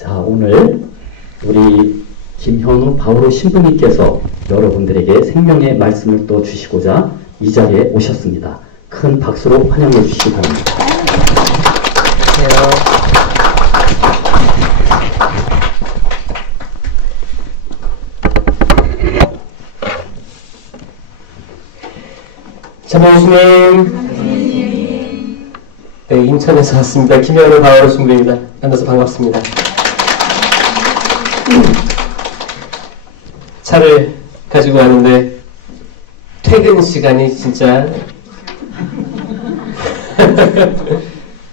자, 오늘 우리 김현우 바오로 신부님께서 여러분들에게 생명의 말씀을 또 주시고자 이 자리에 오셨습니다. 큰 박수로 환영해 주시기 바랍니다. 자모주님, 네, 인천에서 왔습니다. 김현우 바오로 신부입니다. 만나서 반갑습니다. 차를 가지고 왔는데 퇴근 시간이 진짜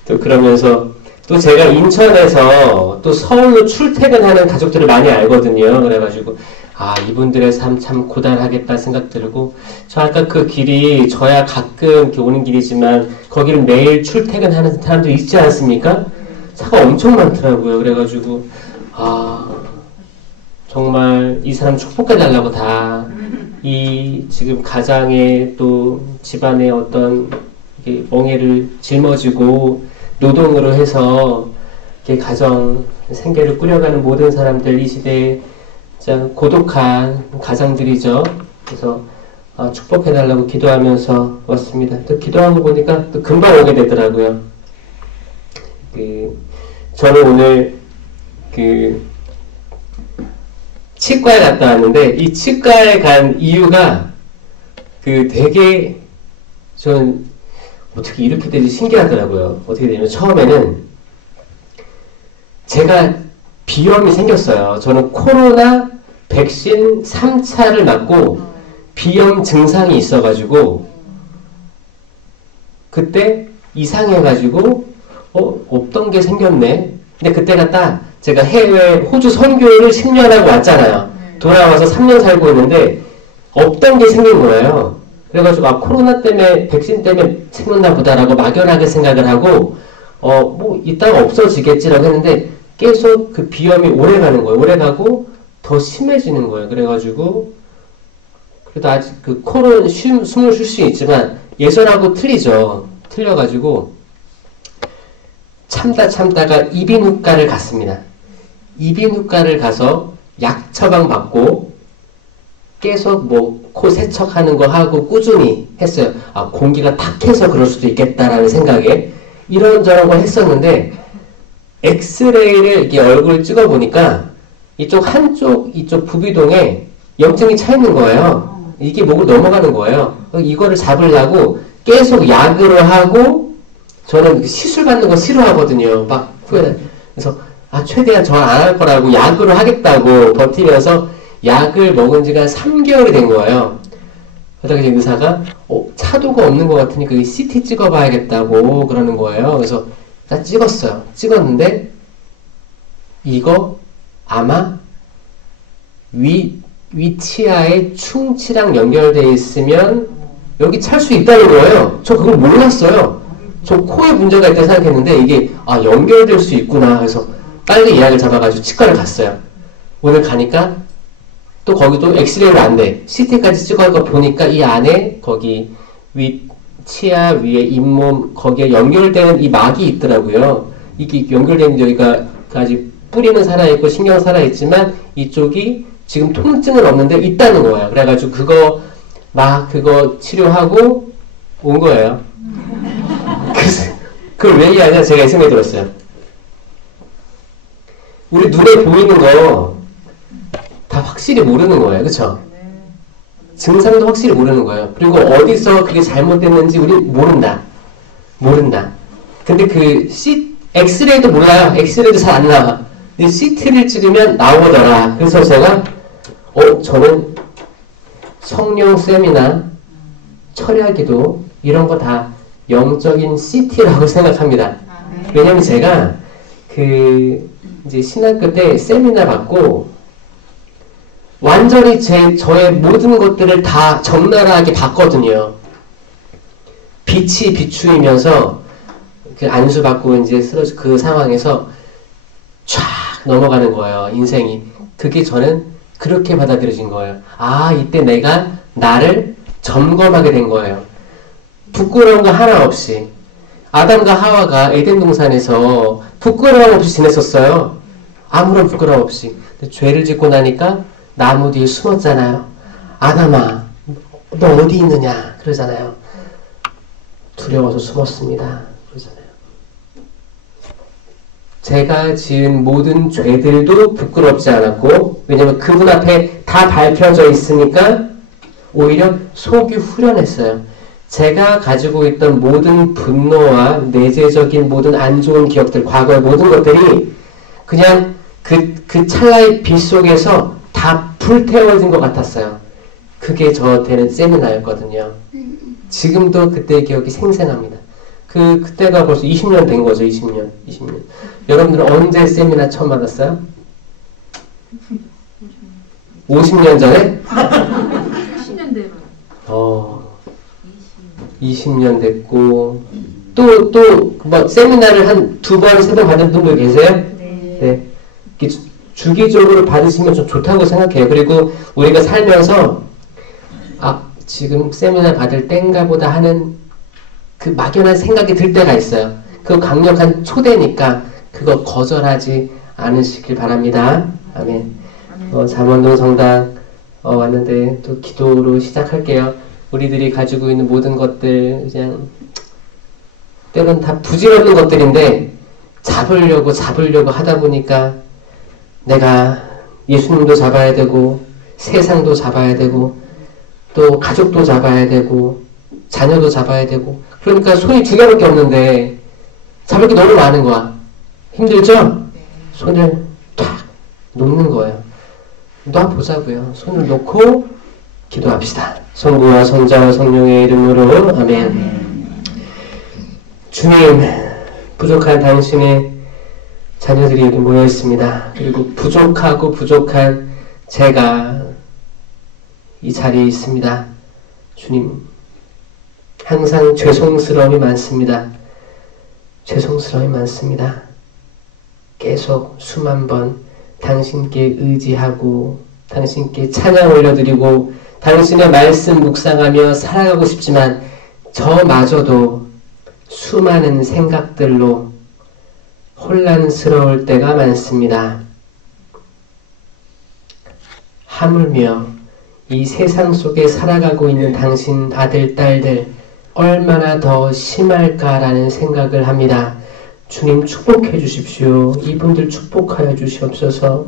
또 그러면서 또 제가 인천에서 또 서울로 출퇴근하는 가족들을 많이 알거든요. 그래가지고 이분들의 삶 참 고단하겠다 생각 들고, 저 아까 그 길이 저야 가끔 이렇게 오는 길이지만 거기를 매일 출퇴근하는 사람도 있지 않습니까? 차가 엄청 많더라고요. 그래가지고 정말 이 사람 축복해달라고 이 지금 가장의 또 집안의 어떤 멍해를 짊어지고 노동으로 해서 가정 생계를 꾸려가는 모든 사람들, 이 시대에 진짜 고독한 가장들이죠. 그래서 축복해달라고 기도하면서 왔습니다. 또 기도하고 보니까 또 금방 오게 되더라고요. 저는 오늘 치과에 갔다 왔는데, 이 치과에 간 이유가 되게 저는 어떻게 이렇게 되지 신기하더라고요. 어떻게 되냐면 처음에는 제가 비염이 생겼어요. 저는 코로나 백신 3차를 맞고 비염 증상이 있어가지고 그때 이상해가지고 없던 게 생겼네. 근데 그때가 딱 제가 해외 호주 선교를 10년 하고 왔잖아요. 돌아와서 3년 살고 있는데 없던 게 생긴 거예요. 그래가지고 코로나 때문에 백신 때문에 생겼나 보다라고 막연하게 생각을 하고 뭐 이따가 없어지겠지라고 했는데 계속 그 비염이 오래 가는 거예요. 오래 가고 더 심해지는 거예요. 그래가지고 그래도 아직 코는 숨을 쉴 수 있지만 예전하고 틀리죠. 틀려가지고 참다가 이비인후과를 갔습니다. 이비인후과를 가서 약 처방 받고 계속 코 세척하는 거 하고 꾸준히 했어요. 공기가 탁해서 그럴 수도 있겠다라는 생각에 이런저런 걸 했었는데, 엑스레이를 이렇게 얼굴 찍어보니까 이쪽 부비동에 염증이 차 있는 거예요. 이게 목을 넘어가는 거예요. 이거를 잡으려고 계속 약으로 하고, 저는 시술 받는 거 싫어하거든요. 막 후회는. 그래서 최대한 저 안 할 거라고 약으로 하겠다고 버티면서 약을 먹은 지가 3개월이 된 거예요. 그러다가 이제 의사가 차도가 없는 것 같으니까 CT 찍어봐야겠다고 그러는 거예요. 그래서 딱 찍었어요. 찍었는데 이거 아마 위치아의 충치랑 연결되어 있으면 여기 찰 수 있다는 거예요. 저 그걸 몰랐어요. 저 코에 문제가 있다고 생각했는데 이게 연결될 수 있구나 해서 빨리 예약을 잡아가지고 치과를 갔어요. 오늘 가니까 또 거기도 엑스레이로 안 돼. CT까지 찍어서 보니까 이 안에 거기 치아 위에 잇몸 거기에 연결되는 이 막이 있더라고요. 이게 연결되는 여기가 아직 뿌리는 살아있고 신경 살아있지만 이쪽이 지금 통증은 없는데 있다는 거예요. 그래가지고 그거 치료하고 온 거예요. 그래서 그걸 왜 얘기하냐 제가 이 생각이 들었어요. 우리 눈에 보이는 거 다 확실히 모르는 거예요. 그쵸? 증상도 확실히 모르는 거예요. 그리고 어디서 그게 잘못됐는지 우리 모른다. 근데 엑스레이도 몰라요. 엑스레이도 잘 안 나와. 근데 CT를 찍으면 나오더라. 그래서 제가 저는 성령쌤이나 철야기도 이런 거 다 영적인 CT라고 생각합니다. 왜냐면 제가 이제 신학교 때 세미나 받고 완전히 저의 모든 것들을 다 적나라하게 봤거든요. 빛이 비추이면서 안수 받고 이제 쓰러져 그 상황에서 쫙 넘어가는 거예요. 인생이. 그게 저는 그렇게 받아들여진 거예요. 이때 내가 나를 점검하게 된 거예요. 부끄러운 거 하나 없이. 아담과 하와가 에덴 동산에서 부끄러움 없이 지냈었어요. 아무런 부끄러움 없이. 근데 죄를 짓고 나니까 나무 뒤에 숨었잖아요. 아담아, 너 어디 있느냐? 그러잖아요. 두려워서 숨었습니다. 그러잖아요. 제가 지은 모든 죄들도 부끄럽지 않았고, 왜냐면 그분 앞에 다 밝혀져 있으니까 오히려 속이 후련했어요. 제가 가지고 있던 모든 분노와 내재적인 모든 안 좋은 기억들, 과거의 모든 것들이 그냥 그 찰나의 빛 속에서 다 불태워진 것 같았어요. 그게 저한테는 세미나였거든요. 지금도 그때의 기억이 생생합니다. 그때가 벌써 20년 된 거죠. 20년. 여러분들은 언제 세미나 처음 받았어요? 50년 전에? 10년 되면 20년 됐고 뭐 세미나를 한 2번, 3번 받은 분도 계세요? 네. 주기적으로 받으시면 좀 좋다고 생각해요. 그리고 우리가 살면서 지금 세미나 받을 때인가 보다 하는 그 막연한 생각이 들 때가 있어요. 그 강력한 초대니까 그거 거절하지 않으시길 바랍니다. 아멘. 잠원동 성당 왔는데 또 기도로 시작할게요. 우리들이 가지고 있는 모든 것들 그냥 때로는 다 부질없는 것들인데 잡으려고 하다 보니까 내가 예수님도 잡아야 되고 세상도 잡아야 되고 또 가족도 잡아야 되고 자녀도 잡아야 되고 그러니까 손이 2개밖에 없는데 잡을 게 너무 많은 거야. 힘들죠? 손을 탁 놓는 거예요. 놔보자고요. 손을 놓고 기도합시다. 성부와 성자와 성령의 이름으로 아멘. 주님, 부족한 당신의 자녀들이 여기 모여 있습니다. 그리고 부족한 제가 이 자리에 있습니다. 주님, 항상 죄송스러움이 많습니다. 계속 수만 번 당신께 의지하고 당신께 찬양 올려드리고 당신의 말씀 묵상하며 살아가고 싶지만 저마저도 수많은 생각들로 혼란스러울 때가 많습니다. 하물며 이 세상 속에 살아가고 있는 당신 아들, 딸들 얼마나 더 심할까라는 생각을 합니다. 주님 축복해 주십시오. 이분들 축복하여 주시옵소서.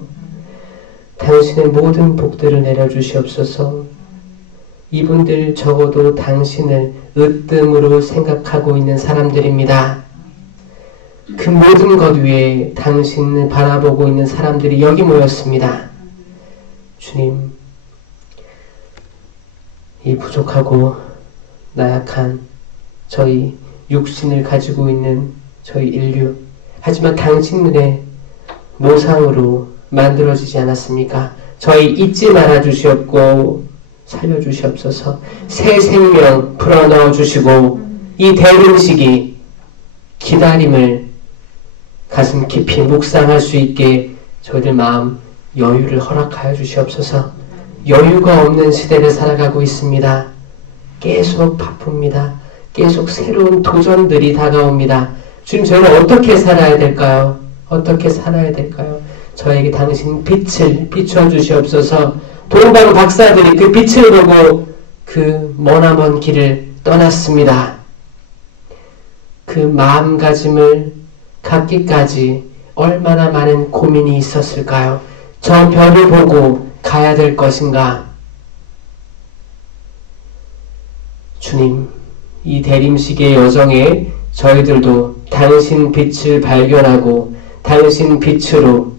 당신의 모든 복들을 내려주시옵소서. 이분들 적어도 당신을 으뜸으로 생각하고 있는 사람들입니다. 그 모든 것 위에 당신을 바라보고 있는 사람들이 여기 모였습니다. 주님, 이 부족하고 나약한 저희 육신을 가지고 있는 저희 인류, 하지만 당신 눈에 모상으로 만들어지지 않았습니까? 저희 잊지 말아 주시옵고 살려주시옵소서. 새 생명 불어넣어 주시고 이 대림식이 기다림을 가슴 깊이 묵상할 수 있게 저희들 마음 여유를 허락하여 주시옵소서. 여유가 없는 시대를 살아가고 있습니다. 계속 바쁩니다. 계속 새로운 도전들이 다가옵니다. 주님, 저희는 어떻게 살아야 될까요? 저에게 당신 빛을 비춰주시옵소서. 동방 박사들이 그 빛을 보고 그 머나먼 길을 떠났습니다. 그 마음가짐을 갖기까지 얼마나 많은 고민이 있었을까요? 저 별을 보고 가야 될 것인가? 주님, 이 대림식의 여정에 저희들도 당신 빛을 발견하고 당신 빛으로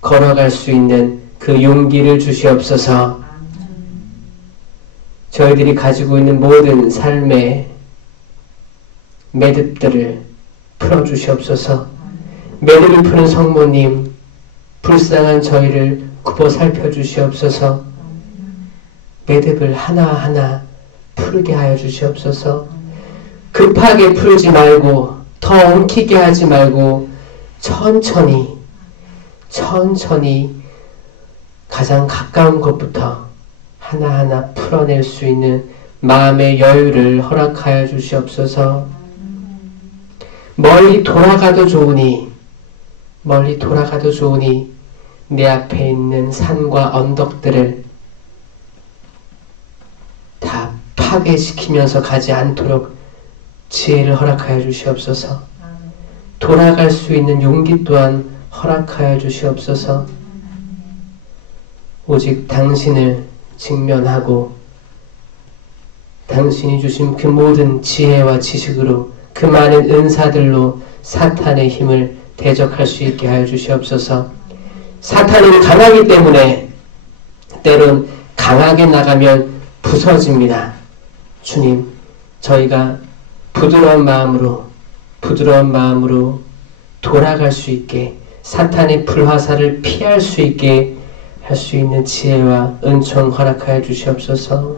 걸어갈 수 있는 그 용기를 주시옵소서. 저희들이 가지고 있는 모든 삶의 매듭들을 풀어주시옵소서. 매듭을 푸는 성모님, 불쌍한 저희를 굽어 살펴주시옵소서. 매듭을 하나하나 풀게 하여 주시옵소서. 급하게 풀지 말고 더 엉키게 하지 말고 천천히 가장 가까운 것부터 하나하나 풀어낼 수 있는 마음의 여유를 허락하여 주시옵소서. 멀리 돌아가도 좋으니 멀리 돌아가도 좋으니 내 앞에 있는 산과 언덕들을 다 파괴시키면서 가지 않도록 지혜를 허락하여 주시옵소서. 돌아갈 수 있는 용기 또한 허락하여 주시옵소서. 오직 당신을 직면하고 당신이 주신 그 모든 지혜와 지식으로 그 많은 은사들로 사탄의 힘을 대적할 수 있게 하여 주시옵소서. 사탄은 강하기 때문에 때론 강하게 나가면 부서집니다. 주님, 저희가 부드러운 마음으로 돌아갈 수 있게 사탄의 불화살을 피할 수 있게 할 수 있는 지혜와 은총 허락하여 주시옵소서.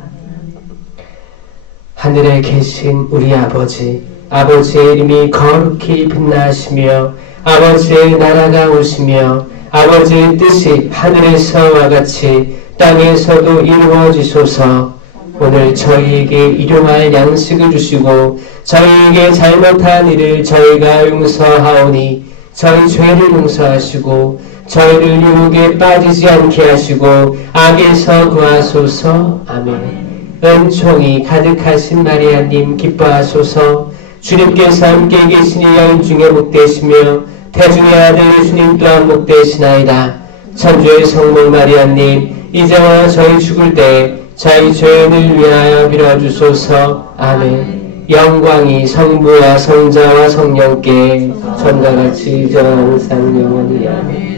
하늘에 계신 우리 아버지, 아버지의 이름이 거룩히 빛나시며 아버지의 나라가 오시며 아버지의 뜻이 하늘에서와 같이 땅에서도 이루어지소서. 오늘 저희에게 일용할 양식을 주시고 저희에게 잘못한 일을 저희가 용서하오니 저희 죄를 용서하시고 저희를 유혹에 빠지지 않게 하시고 악에서 구하소서. 아멘. 은총이 가득하신 마리아님 기뻐하소서. 주님께서 함께 계시니 여인 중에 복되시며 태중의 아들 주님 또한 복되시나이다. 천주의 성모 마리아님 이제와 저희 죽을 때 저희 죄인을 위하여 빌어주소서. 아멘. 영광이 성부와 성자와 성령께 전과같이 이제와 항상 영원히. 아멘.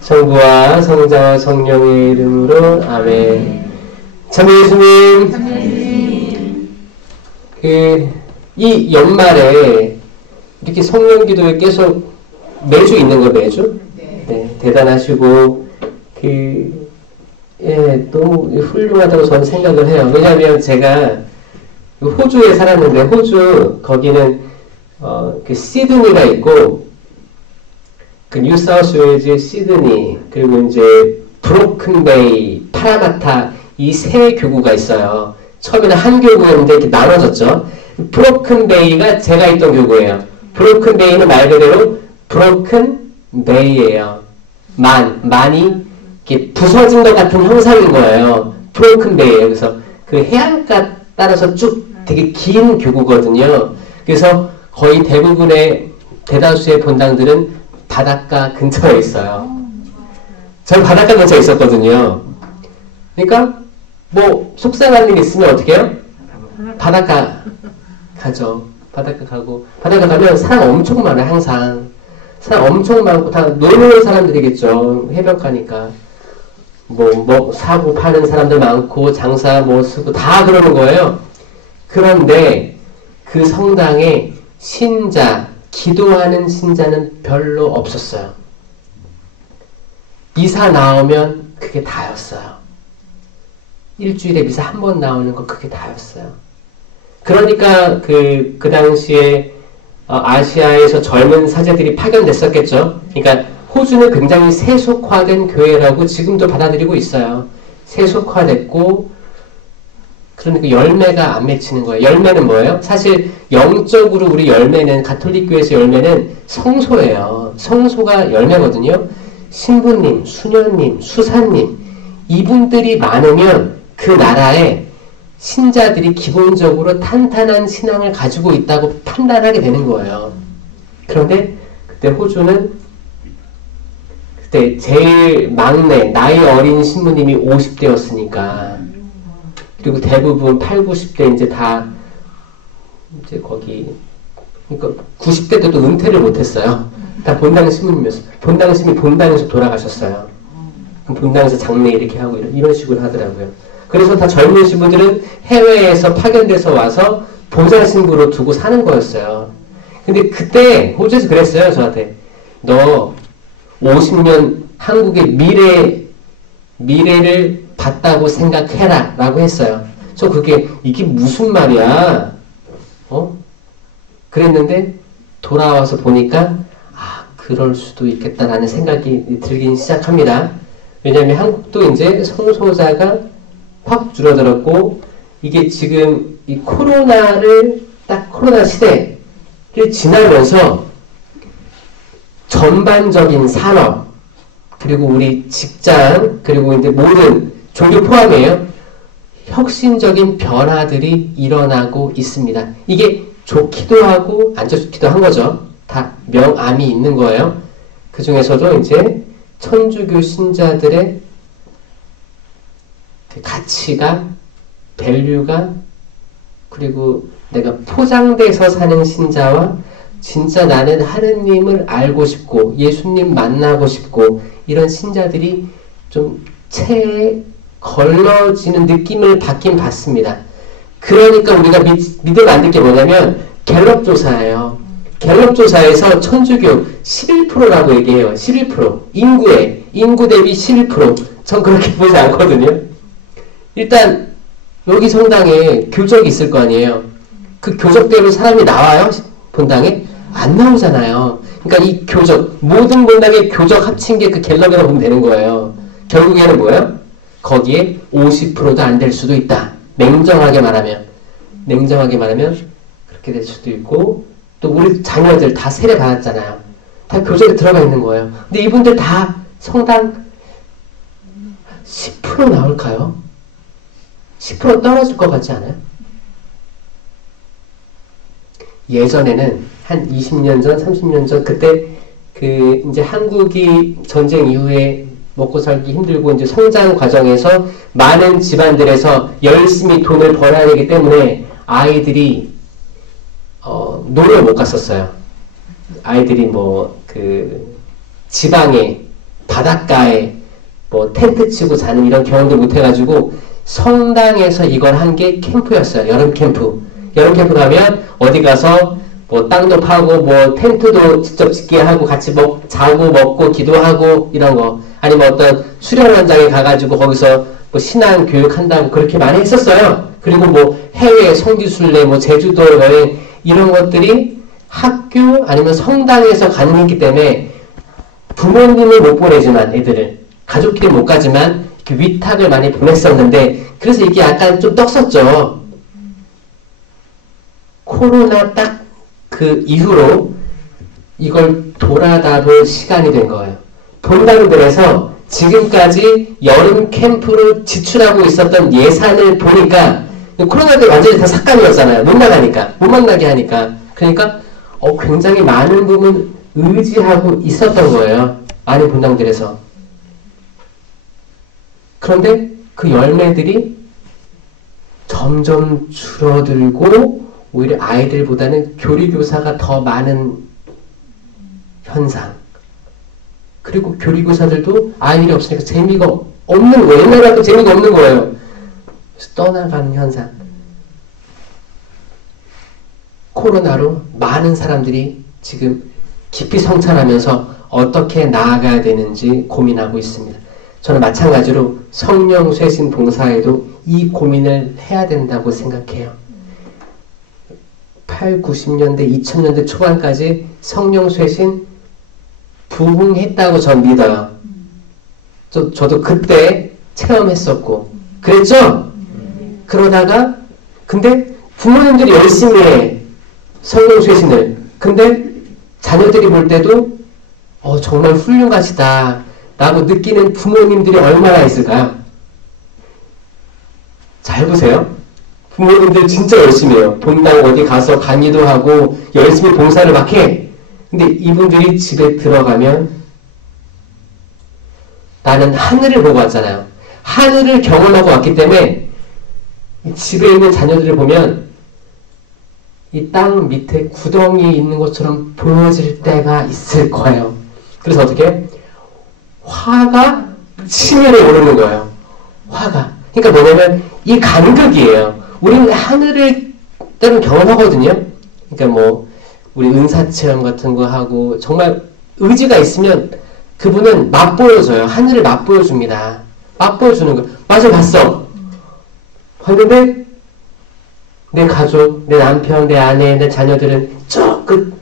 성부와 성자와 성령의 이름으로. 아멘. 참 예수님, 이 연말에 이렇게 성령기도에 계속 매주 있는 거 매주? 네, 대단하시고 너무 훌륭하다고 저는 생각을 해요. 왜냐하면 제가 호주에 살았는데 호주 거기는 그 시드니가 있고 그 뉴사우스웨일즈 시드니 그리고 이제 브로큰베이, 파라마타 이 세 교구가 있어요. 처음에는 한 교구였는데 이렇게 나눠졌죠. 브로큰베이가 제가 있던 교구예요. 브로큰베이는 말 그대로 브로큰베이예요. 만이 이렇게 부서진 것 같은 형상인 거예요. 브로큰베이예요. 그래서 그 해안가 따라서 쭉 되게 긴 교구거든요. 그래서 거의 대부분의 대다수의 본당들은 바닷가 근처에 있어요. 전 바닷가 근처에 있었거든요. 그러니까 뭐 속상한 일 있으면 어떻게 해요? 바닷가 가죠. 바닷가 가고 바닷가 가면 사람 엄청 많아요. 항상 사람 엄청 많고 다 놀러 온 사람들이겠죠. 해변가니까 뭐 사고 파는 사람들 많고 장사 뭐 쓰고 다 그러는 거예요. 그런데 그 성당에 신자, 기도하는 신자는 별로 없었어요. 미사 나오면 그게 다였어요. 일주일에 미사 한 번 나오는 거 그게 다였어요. 그러니까 그 당시에 아시아에서 젊은 사제들이 파견됐었겠죠. 그러니까 호주는 굉장히 세속화된 교회라고 지금도 받아들이고 있어요. 세속화됐고 그러니까 열매가 안 맺히는 거예요. 열매는 뭐예요? 사실 영적으로 우리 열매는 가톨릭 교회에서 열매는 성소예요. 성소가 열매거든요. 신부님, 수녀님, 수사님 이분들이 많으면 그 나라에 신자들이 기본적으로 탄탄한 신앙을 가지고 있다고 판단하게 되는 거예요. 그런데 그때 호주는 그때 제일 막내, 나이 어린 신부님이 50대였으니까 그리고 대부분 8, 90대 이제 다 이제 거기 그러니까 90대 때도 은퇴를 못했어요. 다 본당 신부님이었어요. 본당 신부님이 본당에서 돌아가셨어요. 본당에서 장례 이렇게 하고 이런 식으로 하더라고요. 그래서 다 젊은 신부들은 해외에서 파견돼서 와서 보좌 신부로 두고 사는 거였어요. 근데 그때 호주에서 그랬어요. 저한테 너 50년 한국의 미래를 봤다고 생각해라 라고 했어요. 저 이게 무슨 말이야? 그랬는데 돌아와서 보니까 그럴 수도 있겠다라는 생각이 들긴 시작합니다. 왜냐하면 한국도 이제 성소자가 확 줄어들었고 이게 지금 이 코로나 시대를 지나면서 전반적인 산업, 그리고 우리 직장, 그리고 이제 모든 종교 포함이에요. 혁신적인 변화들이 일어나고 있습니다. 이게 좋기도 하고 안 좋기도 한 거죠. 다 명암이 있는 거예요. 그 중에서도 이제 천주교 신자들의 그 가치가, 밸류가, 그리고 내가 포장돼서 사는 신자와 진짜 나는 하느님을 알고 싶고 예수님 만나고 싶고 이런 신자들이 좀 체에 걸러지는 느낌을 받긴 받습니다. 그러니까 우리가 믿으면 안 될 게 뭐냐면 갤럽 조사예요. 갤럽 조사에서 천주교 11%라고 얘기해요. 11%. 인구 대비 11%. 전 그렇게 보지 않거든요. 일단 여기 성당에 교적이 있을 거 아니에요. 그 교적대로 사람이 나와요? 본당에? 안 나오잖아요. 그러니까 이 교적, 모든 본당의 교적 합친 게 그 갤럽이라고 보면 되는 거예요. 결국에는 뭐예요? 거기에 50%도 안 될 수도 있다. 냉정하게 말하면 그렇게 될 수도 있고, 또 우리 자녀들 다 세례 받았잖아요. 다 교적에 들어가 있는 거예요. 근데 이분들 다 성당 10% 나올까요? 10% 떨어질 것 같지 않아요? 예전에는 한 20년 전, 30년 전, 그때 이제 한국이 전쟁 이후에 먹고 살기 힘들고 이제 성장 과정에서 많은 집안들에서 열심히 돈을 벌어야 되기 때문에 아이들이 놀러 못 갔었어요. 아이들이 지방에, 바닷가에 텐트 치고 자는 이런 경험도 못 해가지고 성당에서 이걸 한 게 캠프였어요. 여름 캠프. 여름 캠프 가면 어디 가서 땅도 파고 텐트도 직접 짓게 하고 같이 자고 먹고 기도하고 이런 거. 아니면 어떤 수련 현장에 가가지고 거기서 신앙 교육한다고 그렇게 많이 했었어요. 그리고 해외 선교순례, 제주도 여행 이런 것들이 학교 아니면 성당에서 가능했기 때문에 부모님을 못 보내지만 애들을 가족끼리 못 가지만 이렇게 위탁을 많이 보냈었는데 그래서 이게 약간 좀 떡섰죠. 코로나 딱 그 이후로 이걸 돌아다볼 시간이 된 거예요. 본당들에서 지금까지 여름 캠프로 지출하고 있었던 예산을 보니까 코로나 때 완전히 다 삭감이었잖아요. 못 나가니까. 못 만나게 하니까. 그러니까 굉장히 많은 부분 의지하고 있었던 거예요. 많은 본당들에서. 그런데 그 열매들이 점점 줄어들고 오히려 아이들보다는 교리교사가 더 많은 현상. 그리고 교리교사들도 아이들이 없으니까 재미가 없는 거예요. 옛날만큼 재미가 없는 거예요. 그래서 떠나가는 현상. 코로나로 많은 사람들이 지금 깊이 성찰하면서 어떻게 나아가야 되는지 고민하고 있습니다. 저는 마찬가지로 성령 쇄신 봉사에도 이 고민을 해야 된다고 생각해요. 8, 90년대, 2000년대 초반까지 성령 쇄신 부흥했다고 전 믿어요. 저도 그때 체험했었고 그랬죠? 그러다가 근데 부모님들이 열심히 해 성령 쇄신을. 근데 자녀들이 볼 때도 정말 훌륭하시다 라고 느끼는 부모님들이 얼마나 있을까요? 잘 보세요. 부모님들 진짜 열심히 해요. 본당 어디 가서 강의도 하고 열심히 봉사를 막 해. 근데 이분들이 집에 들어가면 나는 하늘을 보고 왔잖아요. 하늘을 경험하고 왔기 때문에 집에 있는 자녀들을 보면 이 땅 밑에 구덩이 있는 것처럼 보여질 때가 있을 거예요. 그래서 어떻게? 화가 치밀어 오르는 거예요. 화가. 그러니까 뭐냐면 이 간극이에요. 우리는 하늘을 때는 경험하거든요. 그러니까 우리 은사체험 같은 거 하고 정말 의지가 있으면 그분은 맛보여줘요. 하늘을 맛보여줍니다. 맛보여주는 거. 맛을 봤어. 봤는데 내 가족, 내 남편, 내 아내, 내 자녀들은 저 끝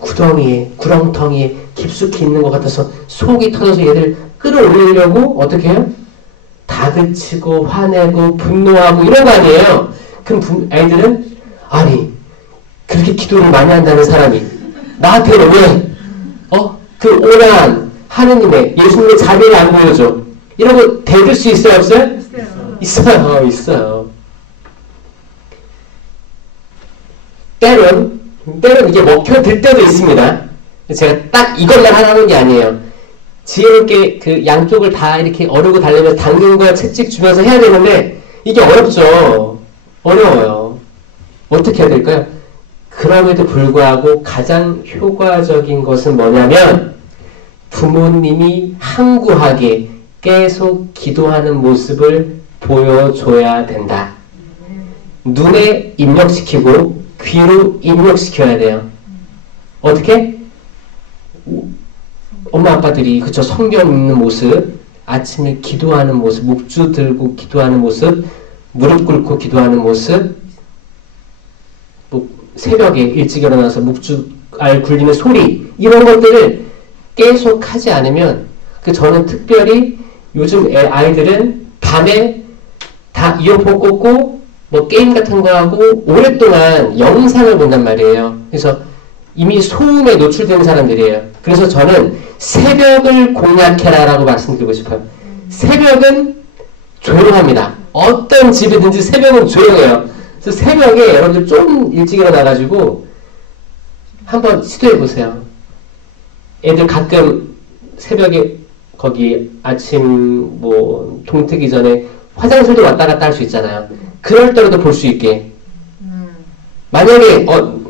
구덩이에, 구렁텅이에 깊숙이 있는 것 같아서 속이 터져서 얘들 끌어올리려고 어떻게 해요? 다그치고 화내고 분노하고 이런 거 아니에요. 그럼 애들은 그렇게 기도를 많이 한다는 사람이 나한테는 왜 그 오란 하느님의 예수님의 자비를 안 보여줘. 이러고 대들 수 있어요, 없어요? 있어요. 있어요. 때론 이게 먹혀들 때도 있습니다. 제가 딱 이것만 하라는 게 아니에요. 지혜롭게 그 양쪽을 다 이렇게 어르고 달래면서 당근과 채찍 주면서 해야 되는데 이게 어렵죠. 어려워요. 어떻게 해야 될까요? 그럼에도 불구하고 가장 효과적인 것은 뭐냐면 부모님이 항구하게 계속 기도하는 모습을 보여줘야 된다. 눈에 입력시키고 귀로 입력시켜야 돼요. 어떻게? 엄마 아빠들이 그쵸 성경 읽는 모습, 아침에 기도하는 모습, 묵주 들고 기도하는 모습, 무릎 꿇고 기도하는 모습, 뭐 새벽에 일찍 일어나서 묵주 알 굴리는 소리 이런 것들을 계속 하지 않으면 저는 특별히 요즘 아이들은 밤에 다 이어폰 꽂고 뭐 게임 같은 거 하고 오랫동안 영상을 본단 말이에요. 그래서 이미 소음에 노출된 사람들이에요. 그래서 저는 새벽을 공략해라 라고 말씀드리고 싶어요. 새벽은 조용합니다. 어떤 집이든지 새벽은 조용해요. 그래서 새벽에 여러분들 좀 일찍 일어나가지고 한번 시도해보세요. 애들 가끔 새벽에 거기 아침 뭐 동트기 전에 화장실도 왔다 갔다 할 수 있잖아요. 그럴 때라도 볼 수 있게. 만약에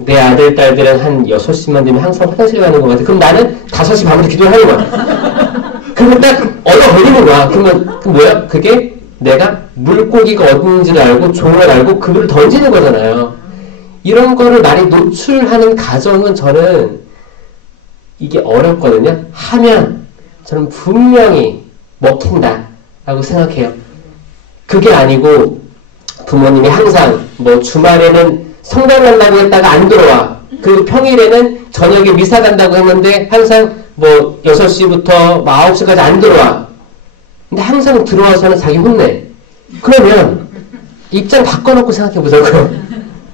내 아들 딸들은 한 6시만 되면 항상 화장실 가는 것 같아. 그럼 나는 5시 반부터 기도를 하는 거야. 그러면 딱 얻어 걸리는 거야. 그러면 그 뭐야? 그게 내가 물고기가 어딘지를 알고 종을 알고 그걸 던지는 거잖아요. 이런 거를 많이 노출하는 가정은 저는 이게 어렵거든요. 하면 저는 분명히 먹힌다라고 생각해요. 그게 아니고 부모님이 항상 뭐 주말에는 성당 간다고 했다가 안 들어와. 그리고 평일에는 저녁에 미사 간다고 했는데 항상 뭐 6시부터 9시까지 안 들어와. 근데 항상 들어와서는 자기 혼내. 그러면 입장 바꿔놓고 생각해보자고요.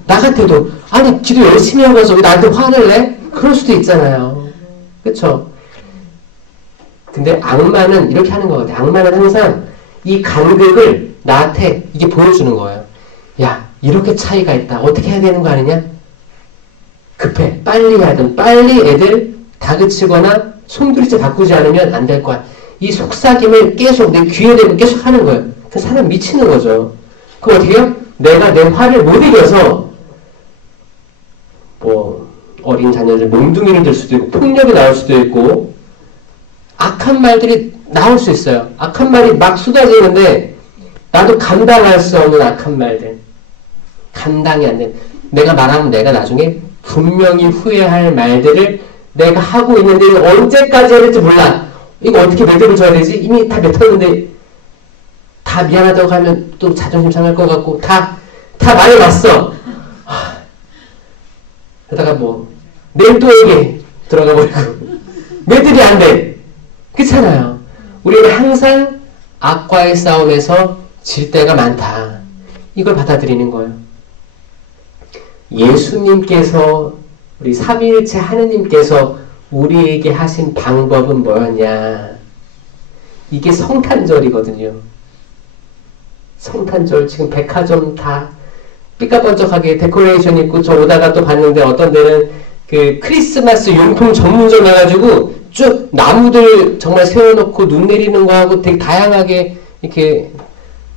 나 같아도 아니 기도 열심히 하고 와서 왜 나한테 화를 내? 그럴 수도 있잖아요. 그쵸? 근데 악마는 이렇게 하는 것 같아요. 악마는 항상 이 간극을 나한테 이게 보여주는 거예요. 야, 이렇게 차이가 있다. 어떻게 해야 되는 거 아니냐? 급해. 빨리 해야 돼. 빨리 애들 다그치거나 송두리째 바꾸지 않으면 안 될 거야. 이 속삭임을 계속 내 귀에 대고 계속 하는 거예요. 그 사람 미치는 거죠. 그럼 어떻게 해요? 내가 내 화를 못 이겨서 뭐 어린 자녀들 몽둥이를 들 수도 있고 폭력이 나올 수도 있고 악한 말들이 나올 수 있어요. 악한 말이 막 쏟아지는데 나도 감당할 수 없는 악한 말들. 감당이 안 돼. 내가 말하면 내가 나중에 분명히 후회할 말들을 내가 하고 있는데 언제까지 해야 될지 몰라. 이거 어떻게 매듭을 줘야 되지? 이미 다 맺혔는데 다 미안하다고 하면 또 자존심 상할 것 같고 다 말해놨어. 그러다가 뭐 내일 또 얘기 들어가 버리고 매듭이 안 돼. 그렇잖아요. 우리는 항상 악과의 싸움에서 질 때가 많다. 이걸 받아들이는 거예요. 예수님께서 우리 삼위일체 하느님께서 우리에게 하신 방법은 뭐였냐? 이게 성탄절이거든요. 성탄절 지금 백화점 다 삐까번쩍하게 데코레이션 있고 저 오다가 또 봤는데 어떤 데는 그 크리스마스 용품 전문점 해가지고 쭉 나무들 정말 세워놓고 눈 내리는 거 하고 되게 다양하게 이렇게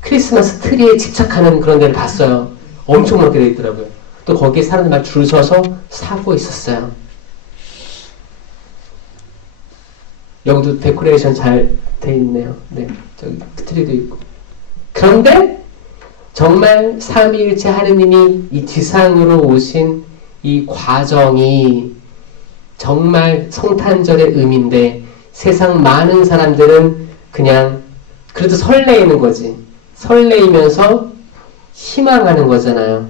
크리스마스 트리에 집착하는 그런 데를 봤어요. 엄청 많게 돼 있더라고요. 또 거기에 사람들 막 줄 서서 사고 있었어요. 여기도 데코레이션 잘 돼 있네요. 네, 저기 트리도 있고. 그런데 정말 삼위일체 하느님이 이 지상으로 오신 이 과정이 정말 성탄절의 의미인데 세상 많은 사람들은 그냥 그래도 설레이는 거지. 설레이면서 희망하는 거잖아요.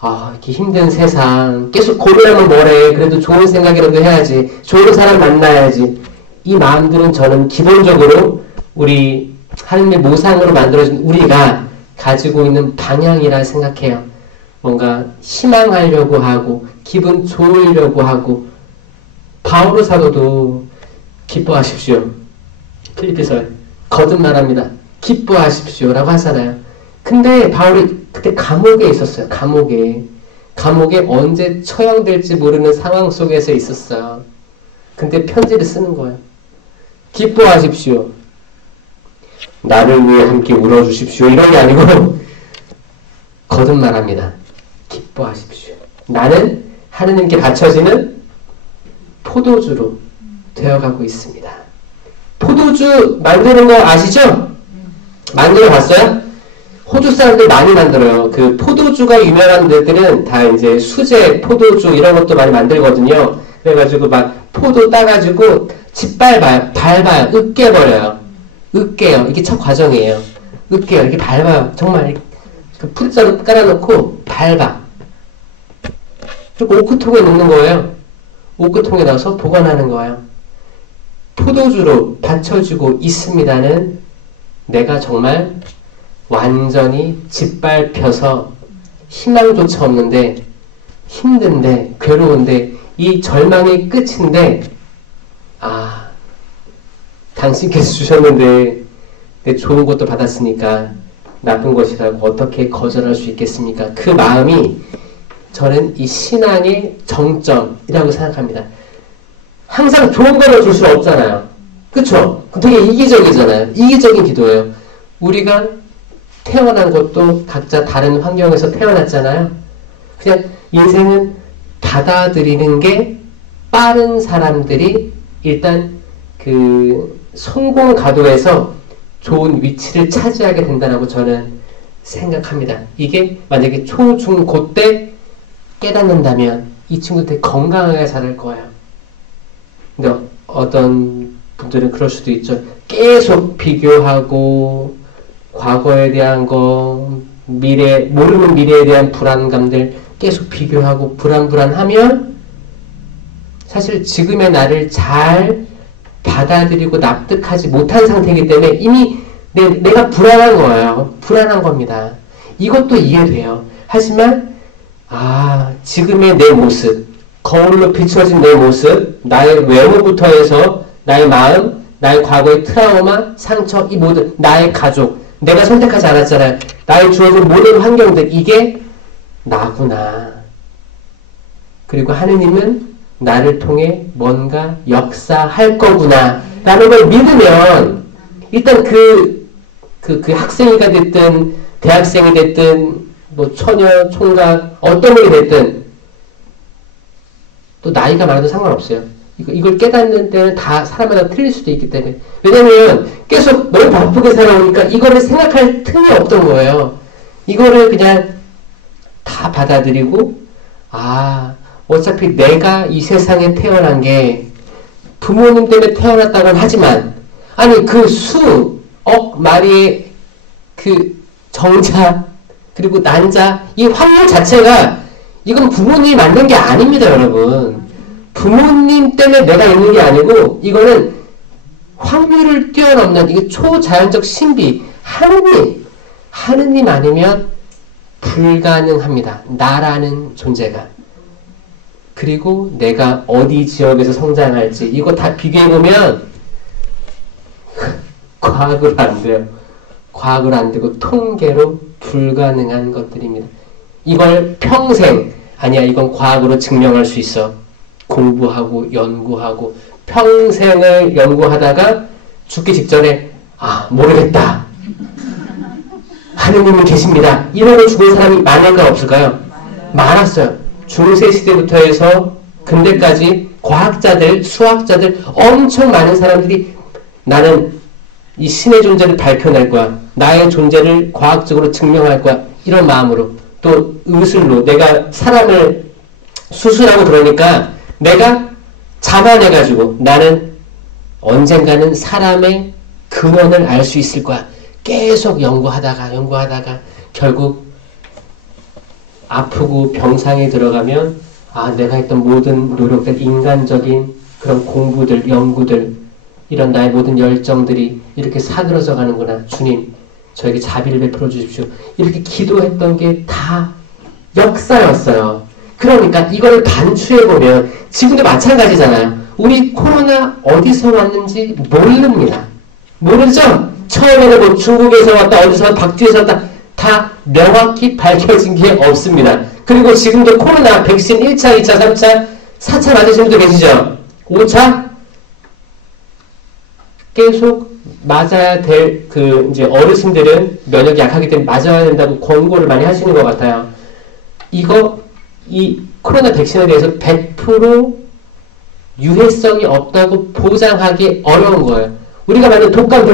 아, 이렇게 힘든 세상 계속 고민하면 뭐래. 그래도 좋은 생각이라도 해야지. 좋은 사람 만나야지. 이 마음들은 저는 기본적으로 우리 하느님의 모상으로 만들어진 우리가 가지고 있는 방향이라 생각해요. 뭔가 희망하려고 하고 기분 좋으려고 하고 바오로 사도도 기뻐하십시오. 필리피서에 거듭말합니다. 기뻐하십시오 라고 하잖아요. 근데 바울이 그때 감옥에 있었어요. 감옥에 언제 처형될지 모르는 상황 속에서 있었어요. 근데 편지를 쓰는 거예요. 기뻐하십시오. 나를 위해 함께 울어주십시오. 이런 게 아니고 거듭말합니다. 기뻐하십시오. 나는 하느님께 바쳐지는 포도주로 되어가고 있습니다. 포도주 만드는 거 아시죠? 만들어 봤어요? 호주 사람들 많이 만들어요. 그 포도주가 유명한 데들은 다 이제 수제 포도주 이런 것도 많이 만들거든요. 그래가지고 막 포도 따가지고 짓밟아요. 밟아요. 으깨버려요. 으깨요. 이게 첫 과정이에요. 으깨요. 이렇게 밟아요. 정말 그 풀자로 깔아놓고 밟아. 그리고 오크통에 넣는 거예요. 오크통에 넣어서 보관하는 거예요. 포도주로 받쳐주고 있습니다는 내가 정말 완전히 짓밟혀서 희망조차 없는데 힘든데 괴로운데 이 절망의 끝인데 당신께서 주셨는데 내 좋은 것도 받았으니까 나쁜 것이라고 어떻게 거절할 수 있겠습니까? 그 마음이 저는 이 신앙의 정점이라고 생각합니다. 항상 좋은 거를 줄 수 없잖아요. 그쵸? 되게 이기적이잖아요. 이기적인 기도예요. 우리가 태어난 것도 각자 다른 환경에서 태어났잖아요. 그냥 인생은 받아들이는 게 빠른 사람들이 일단 그 성공 가도에서 좋은 위치를 차지하게 된다고 저는 생각합니다. 이게 만약에 초, 중, 고 때 깨닫는다면 이 친구들 건강하게 자랄 거예요. 근데 어떤 분들은 그럴 수도 있죠. 계속 비교하고 과거에 대한 거, 모르는 미래에 대한 불안감들 계속 비교하고 불안하면 사실 지금의 나를 잘 받아들이고 납득하지 못한 상태이기 때문에 이미 내가 불안한 거예요. 불안한 겁니다. 이것도 이해돼요. 하지만 지금의 내 모습, 거울로 비춰진 내 모습, 나의 외모부터 해서 나의 마음, 나의 과거의 트라우마, 상처, 이 모든 나의 가족, 내가 선택하지 않았잖아요. 나의 주어진 모든 환경들, 이게 나구나. 그리고 하느님은 나를 통해 뭔가 역사할 거구나 라는 걸 믿으면 일단 그 학생이가 됐든 대학생이 됐든 뭐 처녀, 총각 어떤 분이 됐든 또 나이가 많아도 상관없어요. 이걸 깨닫는 데는 다 사람마다 틀릴 수도 있기 때문에. 왜냐면 계속 너무 바쁘게 살아오니까 이거를 생각할 틈이 없던 거예요. 이거를 그냥 다 받아들이고 어차피 내가 이 세상에 태어난 게 부모님 때문에 태어났다고는 하지만 그 수억 마리의 그 정자 그리고 난자 이 확률 자체가 이건 부모님이 만든 게 아닙니다, 여러분. 부모님 때문에 내가 있는 게 아니고 이거는 확률을 뛰어넘는 이게 초자연적 신비 하느님 아니면 불가능합니다. 나라는 존재가. 그리고 내가 어디 지역에서 성장할지 이거 다 비교해보면 과학으로 안 돼요. 과학으로 안 되고 통계로 불가능한 것들입니다. 이걸 평생 이건 과학으로 증명할 수 있어. 공부하고 연구하고 평생을 연구하다가 죽기 직전에 모르겠다. 하느님은 계십니다. 이러고 죽은 사람이 많을까요? 없을까요? 많았어요. 중세시대부터 해서 근대까지 과학자들, 수학자들 엄청 많은 사람들이 나는 이 신의 존재를 밝혀낼 거야. 나의 존재를 과학적으로 증명할 거야. 이런 마음으로 또 의술로 내가 사람을 수술하고 그러니까 내가 자만해가지고 나는 언젠가는 사람의 근원을 알 수 있을 거야. 계속 연구하다가 결국 아프고 병상에 들어가면 내가 했던 모든 노력들, 인간적인 그런 공부들, 연구들, 이런 나의 모든 열정들이 이렇게 사그러져 가는구나. 주님, 저에게 자비를 베풀어 주십시오. 이렇게 기도했던 게 다 역사였어요. 그러니까 이거를 반추해보면 지금도 마찬가지잖아요. 우리 코로나 어디서 왔는지 모릅니다. 모르죠? 처음에는 뭐 중국에서 왔다, 어디서 박쥐에서 왔다, 다 명확히 밝혀진 게 없습니다. 그리고 지금도 코로나 백신 1차, 2차, 3차, 4차 맞으신 분도 계시죠? 5차? 계속 맞아야 될, 이제 어르신들은 면역이 약하기 때문에 맞아야 된다고 권고를 많이 하시는 것 같아요. 이 코로나 백신에 대해서 100% 유해성이 없다고 보장하기 어려운 거예요. 우리가 맞는 독감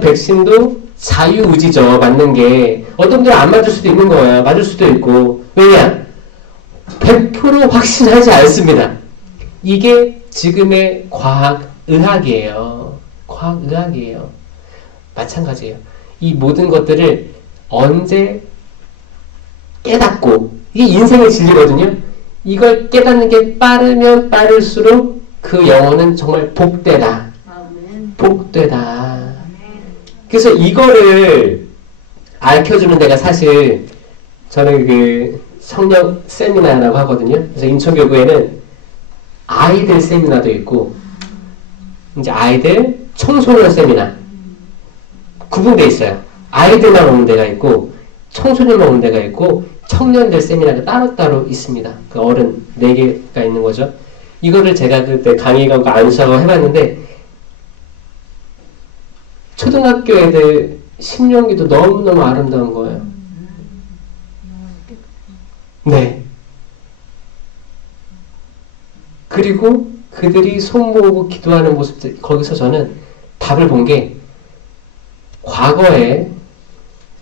백신도 자유의지죠. 맞는 게. 어떤 분들은 안 맞을 수도 있는 거예요. 맞을 수도 있고. 왜냐? 100% 확신하지 않습니다. 이게 지금의 과학의학이에요. 과학의학이에요. 마찬가지예요. 이 모든 것들을 언제 깨닫고, 이게 인생의 진리거든요. 이걸 깨닫는 게 빠르면 빠를수록 그 영혼은 정말 복되다. 복되다. 그래서 이거를 알려주는 데가 사실 저는 그 성령 세미나라고 하거든요. 그래서 인천교구에는 아이들 세미나도 있고 이제 아이들 청소년 세미나 구분되어 있어요. 아이들만 오는 데가 있고 청소년만 오는 데가 있고 청년들 세미나가 따로따로 있습니다. 그 어른 4개가 있는 거죠. 이거를 제가 그때 강의 가고 안수하고 해봤는데 초등학교 애들 신령기도 너무너무 아름다운 거예요. 네. 그리고 그들이 손 모으고 기도하는 모습들, 거기서 저는 답을 본 게 과거에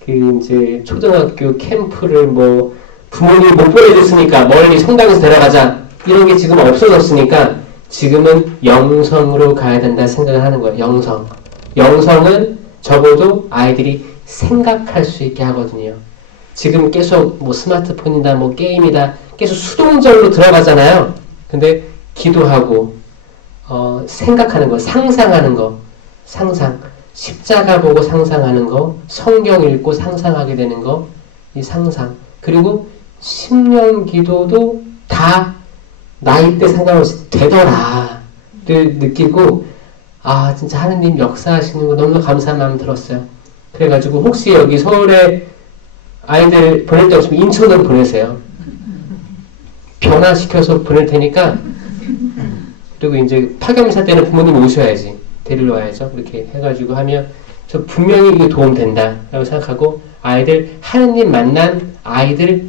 그 이제 초등학교 캠프를 뭐 부모님이 못 보내줬으니까 멀리 성당에서 데려가자 이런 게 지금 없어졌으니까 지금은 영성으로 가야 된다 생각을 하는 거예요. 영성은 적어도 아이들이 생각할 수 있게 하거든요. 지금 계속 뭐 스마트폰이다 뭐 게임이다 계속 수동적으로 들어가잖아요. 근데 기도하고 생각하는 거, 상상하는 거, 십자가 보고 상상하는 거, 성경 읽고 상상하게 되는 거, 이 상상. 그리고 10년 기도도 다 나이대 상관없이 되더라를 느끼고 아 진짜 하느님 역사하시는 거 너무 감사한 마음 들었어요. 그래가지고 혹시 여기 서울에 아이들 보낼 데 없으면 인천으로 보내세요. 변화시켜서 보낼 테니까. 그리고 이제 파견사 때는 부모님 오셔야지. 데리러 와야죠. 이렇게 해가지고 하면 저 분명히 이게 도움된다라고 생각하고 아이들 하느님 만난 아이들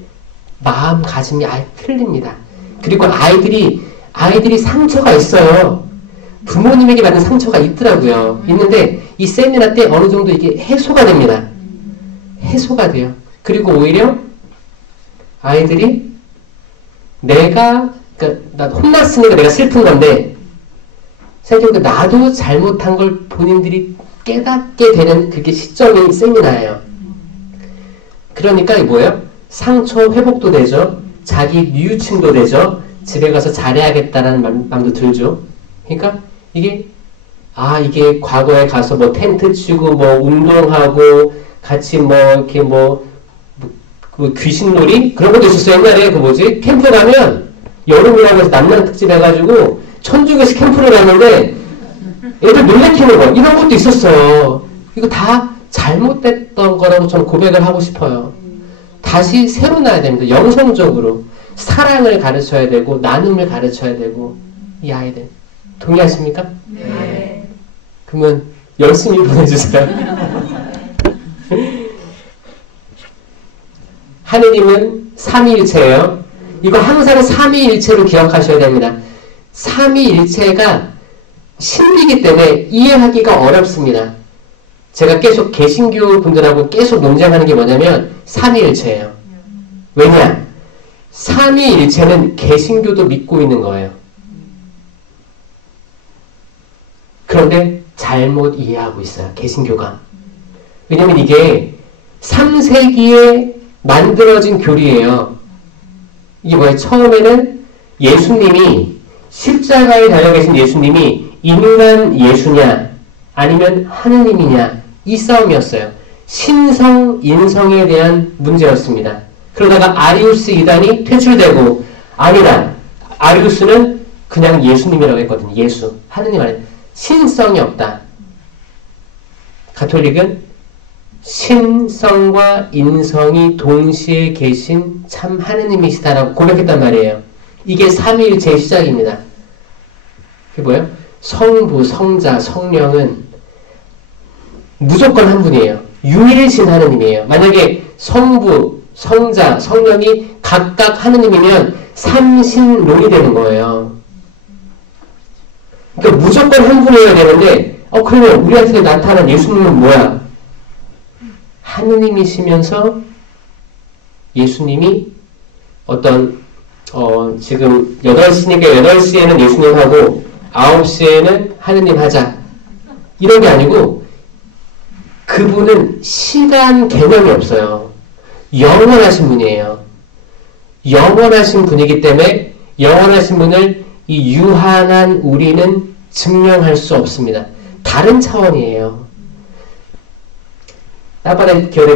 마음가짐이 아예 틀립니다. 그리고 아이들이 상처가 있어요. 부모님에게 받은 상처가 있더라고요. 있는데 이 세미나 때 어느 정도 이게 해소가 됩니다. 해소가 돼요. 그리고 오히려 아이들이 그러니까 나 혼났으니까 내가 슬픈 건데 생각해보니까 나도 잘못한 걸 본인들이 깨닫게 되는 그게 시점이 세미나예요. 그러니까 이 뭐예요? 상처 회복도 되죠. 자기 뉘우침도 되죠. 집에 가서 잘해야겠다라는 마음도 들죠. 그러니까 이게 과거에 가서 뭐 텐트 치고 뭐 운동하고 같이 뭐 이렇게 그 귀신놀이 그런 것도 있었어요. 옛날에 그 뭐지? 캠프 가면 여름이라고 해서 남남 특집 해가지고 천주교식 캠프를 갔는데 애들 놀래키는 거 이런 것도 있었어요. 이거 다 잘못됐던 거라고 저는 고백을 하고 싶어요. 다시 새로 나야 됩니다. 영성적으로 사랑을 가르쳐야 되고 나눔을 가르쳐야 되고 이 아이들 동의하십니까? 네. 그러면 열심히 보내주세요. 하느님은 삼위일체예요. 이거 항상 삼위일체로 기억하셔야 됩니다. 삼위일체가 신비이기 때문에 이해하기가 어렵습니다. 제가 계속 개신교 분들하고 계속 논쟁하는 게 뭐냐면 삼위일체예요. 왜냐? 삼위일체는 개신교도 믿고 있는 거예요. 그런데 잘못 이해하고 있어요. 개신교가. 왜냐면 이게 3세기에 만들어진 교리예요. 이게 뭐예요? 처음에는 예수님이 십자가에 달려 계신 예수님이 인간 예수냐 아니면 하느님이냐 이 싸움이었어요. 신성, 인성에 대한 문제였습니다. 그러다가 아리우스 이단이 퇴출되고 아니다. 아리우스는 그냥 예수님이라고 했거든요. 예수. 하느님 안에 신성이 없다. 가톨릭은 신성과 인성이 동시에 계신 참 하느님이시다라고 고백했단 말이에요. 이게 삼위일체의 시작입니다. 그게 뭐예요? 성부, 성자, 성령은 무조건 한 분이에요. 유일신 하느님이에요. 만약에 성부, 성자, 성령이 각각 하느님이면 삼신론이 되는 거예요. 그러니까 무조건 한 분이어야 되는데 그러면 우리한테 나타난 예수님은 뭐야? 하느님이시면서 예수님이 어떤 지금 8시니까 8시에는 예수님하고 9시에는 하느님 하자. 이런 게 아니고 그분은 시간 개념이 없어요. 영원하신 분이에요. 영원하신 분이기 때문에 영원하신 분을 이 유한한 우리는 증명할 수 없습니다. 다른 차원이에요. 땅바닥 겨울에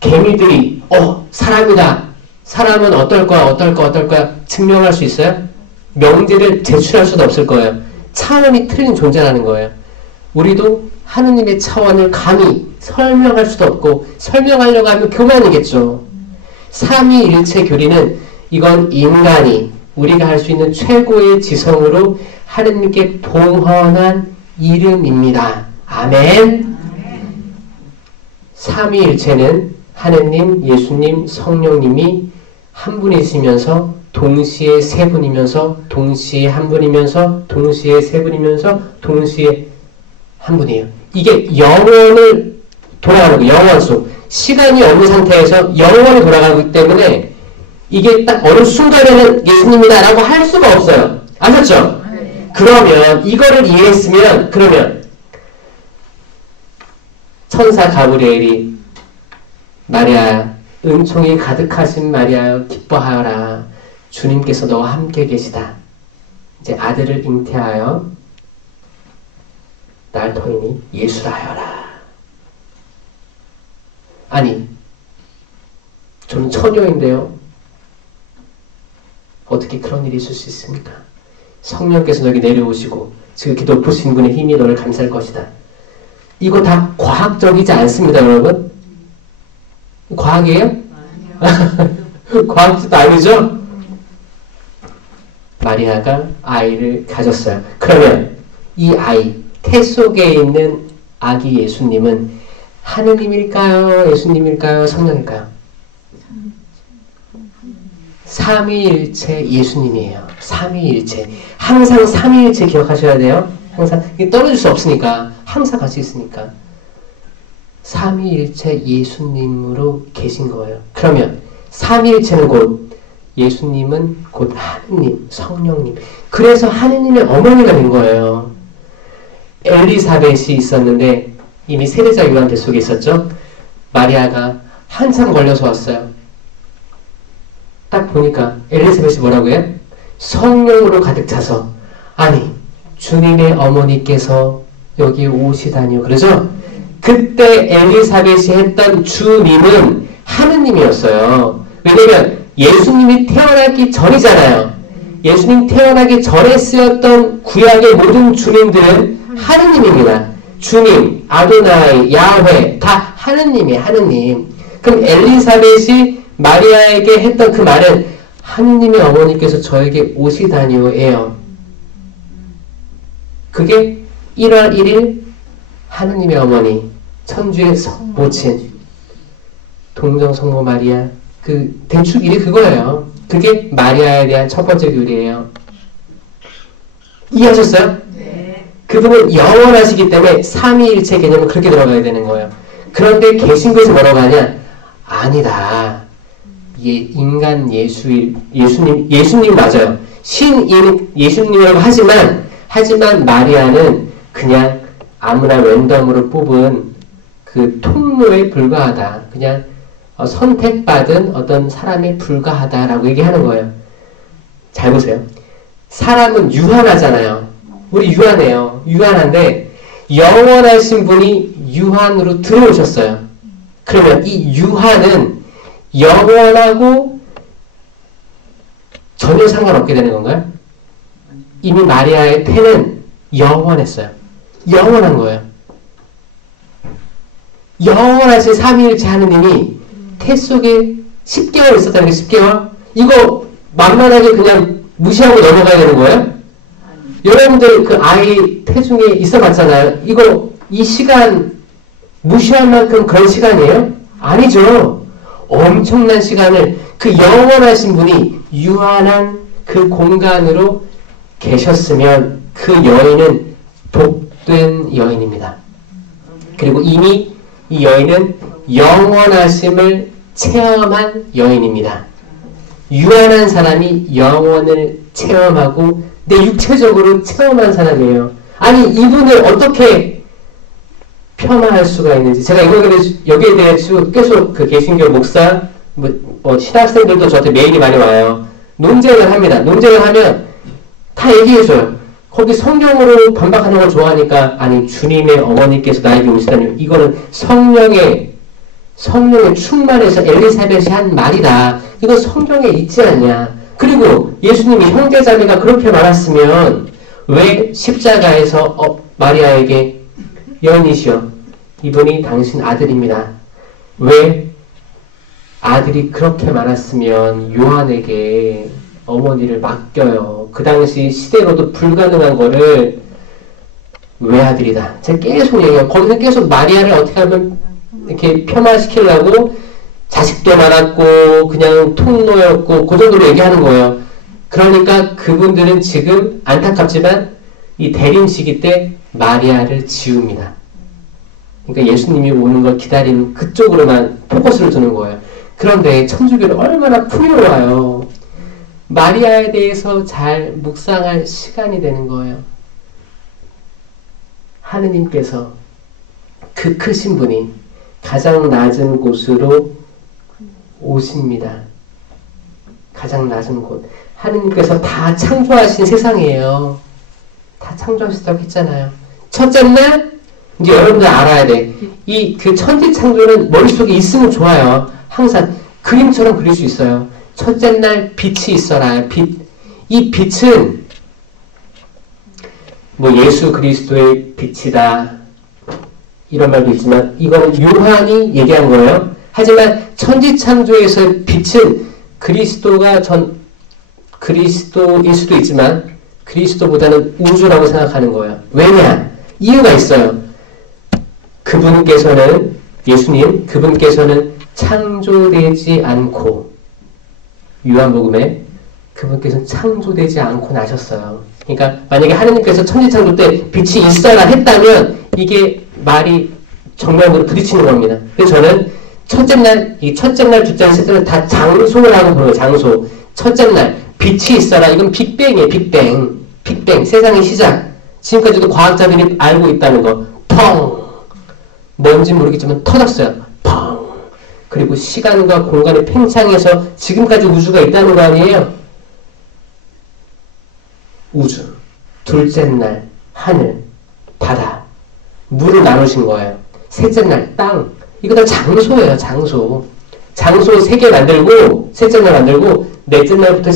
개미들이 사람이다. 사람은 어떨 거야 증명할 수 있어요? 명제를 제출할 수도 없을 거예요. 차원이 틀린 존재라는 거예요. 우리도 하느님의 차원을 감히 설명할 수도 없고 설명하려고 하면 교만이겠죠. 삼위일체 교리는 이건 인간이 우리가 할 수 있는 최고의 지성으로 하느님께 봉헌한 이름입니다. 아멘. 삼위일체는 하느님, 예수님, 성령님이 한 분이시면서 동시에 세 분이면서 동시에 한 분이면서 동시에 세 분이면서 동시에 한 분이에요. 이게 영원을 돌아가는 거예요. 영원 속. 시간이 없는 상태에서 영원히 돌아가기 때문에 이게 딱 어느 순간에는 예수님이다 라고 할 수가 없어요. 아셨죠? 그러면 이거를 이해했으면 그러면 천사 가브리엘이 마리아 은총이 가득하신 마리아여 기뻐하여라. 주님께서 너와 함께 계시다. 이제 아들을 잉태하여 날 터이니 예수라 하여라. 아니 저는 처녀인데요. 어떻게 그런 일이 있을 수 있습니까? 성령께서 너에게 내려오시고 지극히 높으신 분의 힘이 너를 감쌀 것이다. 이거 다 과학적이지 않습니다, 여러분? 과학이에요? 과학도 아니죠? 마리아가 아이를 가졌어요. 그러면 이 아이, 태 속에 있는 아기 예수님은 하느님일까요? 예수님일까요? 성령일까요? 삼위일체 예수님이에요. 삼위일체. 항상 삼위일체 기억하셔야 돼요. 항상 떨어질 수 없으니까. 항상 같이 있으니까. 삼위일체 예수님으로 계신 거예요. 그러면 삼위일체는 곧 예수님은 곧 하느님, 성령님. 그래서 하느님의 어머니가 된 거예요. 엘리사벳이 있었는데 이미 세례자 요한 뱃속에 있었죠. 마리아가 한참 걸려서 왔어요. 딱 보니까 엘리사벳이 뭐라고 해요? 성령으로 가득 차서 아니 주님의 어머니께서 여기 오시다니요. 그러죠? 그때 엘리사벳이 했던 주님은 하느님이었어요. 왜냐면 예수님이 태어나기 전이잖아요. 예수님 태어나기 전에 쓰였던 구약의 모든 주님들은 하느님입니다. 주님, 아도나이, 야훼 다 하느님이에요. 하느님. 그럼 엘리사벳이 마리아에게 했던 그 말은 하느님의 어머니께서 저에게 오시다니요예요. 그게 1월 1일 하느님의 어머니, 천주의 모친, 동정성모 마리아, 그 대축일이 그거예요. 그게 마리아에 대한 첫 번째 교리예요. 이해하셨어요? 네. 그분은 영원하시기 때문에 삼위일체 개념은 그렇게 들어가야 되는 거예요. 그런데 개신교에서 뭐라고 하냐? 아니다. 인간 예수님 맞아요. 신인 예수님이라고 하지만 마리아는 그냥 아무나 랜덤으로 뽑은 그 통로에 불과하다. 그냥 선택받은 어떤 사람에 불과하다라고 얘기하는 거예요. 잘 보세요. 사람은 유한하잖아요. 우리 유한해요. 유한한데 영원하신 분이 유한으로 들어오셨어요. 그러면 이 유한은 영원하고 전혀 상관없게 되는 건가요? 이미 마리아의 태는 영원했어요. 영원한 거예요. 영원하신 삼위일체 하느님이 태 속에 10개월 있었다는 게 10개월? 이거 만만하게 그냥 무시하고 넘어가야 되는 거예요? 여러분들 그 아이 태 중에 있어 봤잖아요. 이거 이 시간 무시할 만큼 그런 시간이에요? 아니죠. 엄청난 시간을 그 영원하신 분이 유한한 그 공간으로 계셨으면 그 여인은 복된 여인입니다. 그리고 이미 이 여인은 영원하심을 체험한 여인입니다. 유한한 사람이 영원을 체험하고 내 육체적으로 체험한 사람이에요. 아니 이분을 어떻게 폄하할 수가 있는지 제가 여기에 대해서 계속 그 개신교 목사 신학생들도 저한테 메일이 많이 와요. 논쟁을 합니다. 논쟁을 하면 다 얘기해줘요. 거기 성령으로 반박하는 걸 좋아하니까 아니 주님의 어머니께서 나에게 오시다니 이거는 성령의 충만해서 엘리사벳이 한 말이다. 이거 성경에 있지 않냐. 그리고 예수님이 형제자매가 그렇게 말했으면 왜 십자가에서 마리아에게 여인이시여 이분이 당신 아들입니다. 왜 아들이 그렇게 말했으면 요한에게 어머니를 맡겨요. 그 당시 시대로도 불가능한 거를 왜 아들이다. 제가 계속 얘기해요. 거기서 계속 마리아를 어떻게 하면 이렇게 폄하시키려고 자식도 많았고 그냥 통로였고 그 정도로 얘기하는 거예요. 그러니까 그분들은 지금 안타깝지만 이 대림 시기 때 마리아를 지웁니다. 그러니까 예수님이 오는 걸 기다리는 그쪽으로만 포커스를 두는 거예요. 그런데 천주교는 얼마나 풍요로워요. 마리아에 대해서 잘 묵상할 시간이 되는 거예요. 하느님께서 그 크신 분이 가장 낮은 곳으로 오십니다. 가장 낮은 곳. 하느님께서 다 창조하신 세상이에요. 다 창조하셨다고 했잖아요. 첫째 날 이제 여러분들 알아야 돼. 이 그 천지 창조는 머릿속에 있으면 좋아요. 항상 그림처럼 그릴 수 있어요. 첫째 날 빛이 있어라. 빛. 이 빛은 뭐 예수 그리스도의 빛이다. 이런 말도 있지만 이거는 요한이 얘기한 거예요. 하지만 천지창조에서의 빛은 그리스도일 수도 있지만 그리스도보다는 우주라고 생각하는 거예요. 왜냐? 이유가 있어요. 그분께서는 예수님, 그분께서는 창조되지 않고 요한복음에 그분께서는 창조되지 않고 나셨어요. 그러니까 만약에 하느님께서 천지창조 때 빛이 있어라 했다면 이게 말이 정면으로 부딪히는 겁니다. 그래서 저는 첫째 날, 둘째 날, 셋째 날 다 장소라고 부르는 장소. 첫째 날 빛이 있어라. 이건 빅뱅이에요. 빅뱅. 세상의 시작. 지금까지도 과학자들이 알고 있다는 거. 펑. 뭔지 모르겠지만 터졌어요. 펑. 그리고 시간과 공간의 팽창해서 지금까지 우주가 있다는 거 아니에요? 우주. 둘째 날 하늘, 바다. 물을 나누신 거예요. 셋째 날 땅. 이거 다 장소예요. 장소 3개 만들고 셋째 날 만들고 넷째 날부터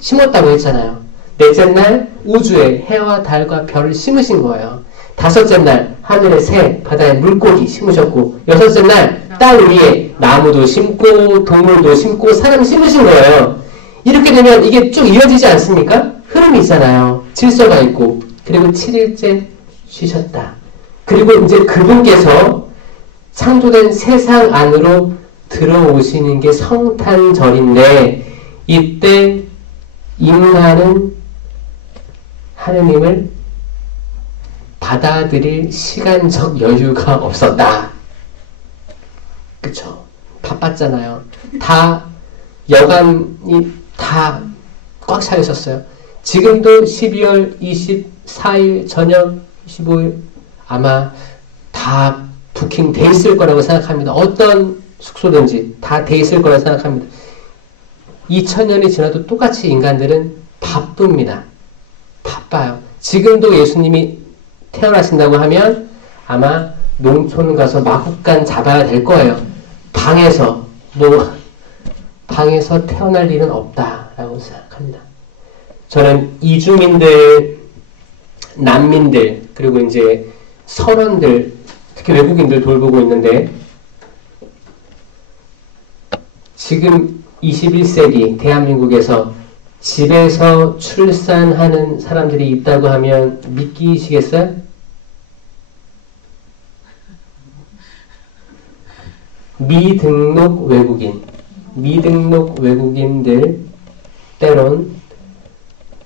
심었다고 했잖아요. 넷째 날 우주에 해와 달과 별을 심으신 거예요. 다섯째 날 하늘에 새, 바다에 물고기 심으셨고 여섯째 날 땅 위에 나무도 심고 동물도 심고 사람 심으신 거예요. 이렇게 되면 이게 쭉 이어지지 않습니까? 흐름이 있잖아요. 질서가 있고. 그리고 7일째 쉬셨다. 그리고 이제 그분께서 창조된 세상 안으로 들어오시는 게 성탄절인데 이때 인간은 하느님을 받아들일 시간적 여유가 없었다. 그쵸? 바빴잖아요. 다 여간이 다 꽉 차 있었어요. 지금도 12월 24일 저녁 25일 아마 다 부킹 돼 있을 거라고 생각합니다. 어떤 숙소든지 다 돼 있을 거라고 생각합니다. 2000년이 지나도 똑같이 인간들은 바쁩니다. 바빠요. 지금도 예수님이 태어나신다고 하면 아마 농촌 가서 마구간 잡아야 될 거예요. 방에서 태어날 일은 없다라고 생각합니다. 저는 이주민들, 난민들, 그리고 이제 선원들, 특히 외국인들 돌보고 있는데, 지금 21세기 대한민국에서 집에서 출산하는 사람들이 있다고 하면 믿기시겠어요? 미등록 외국인들 때론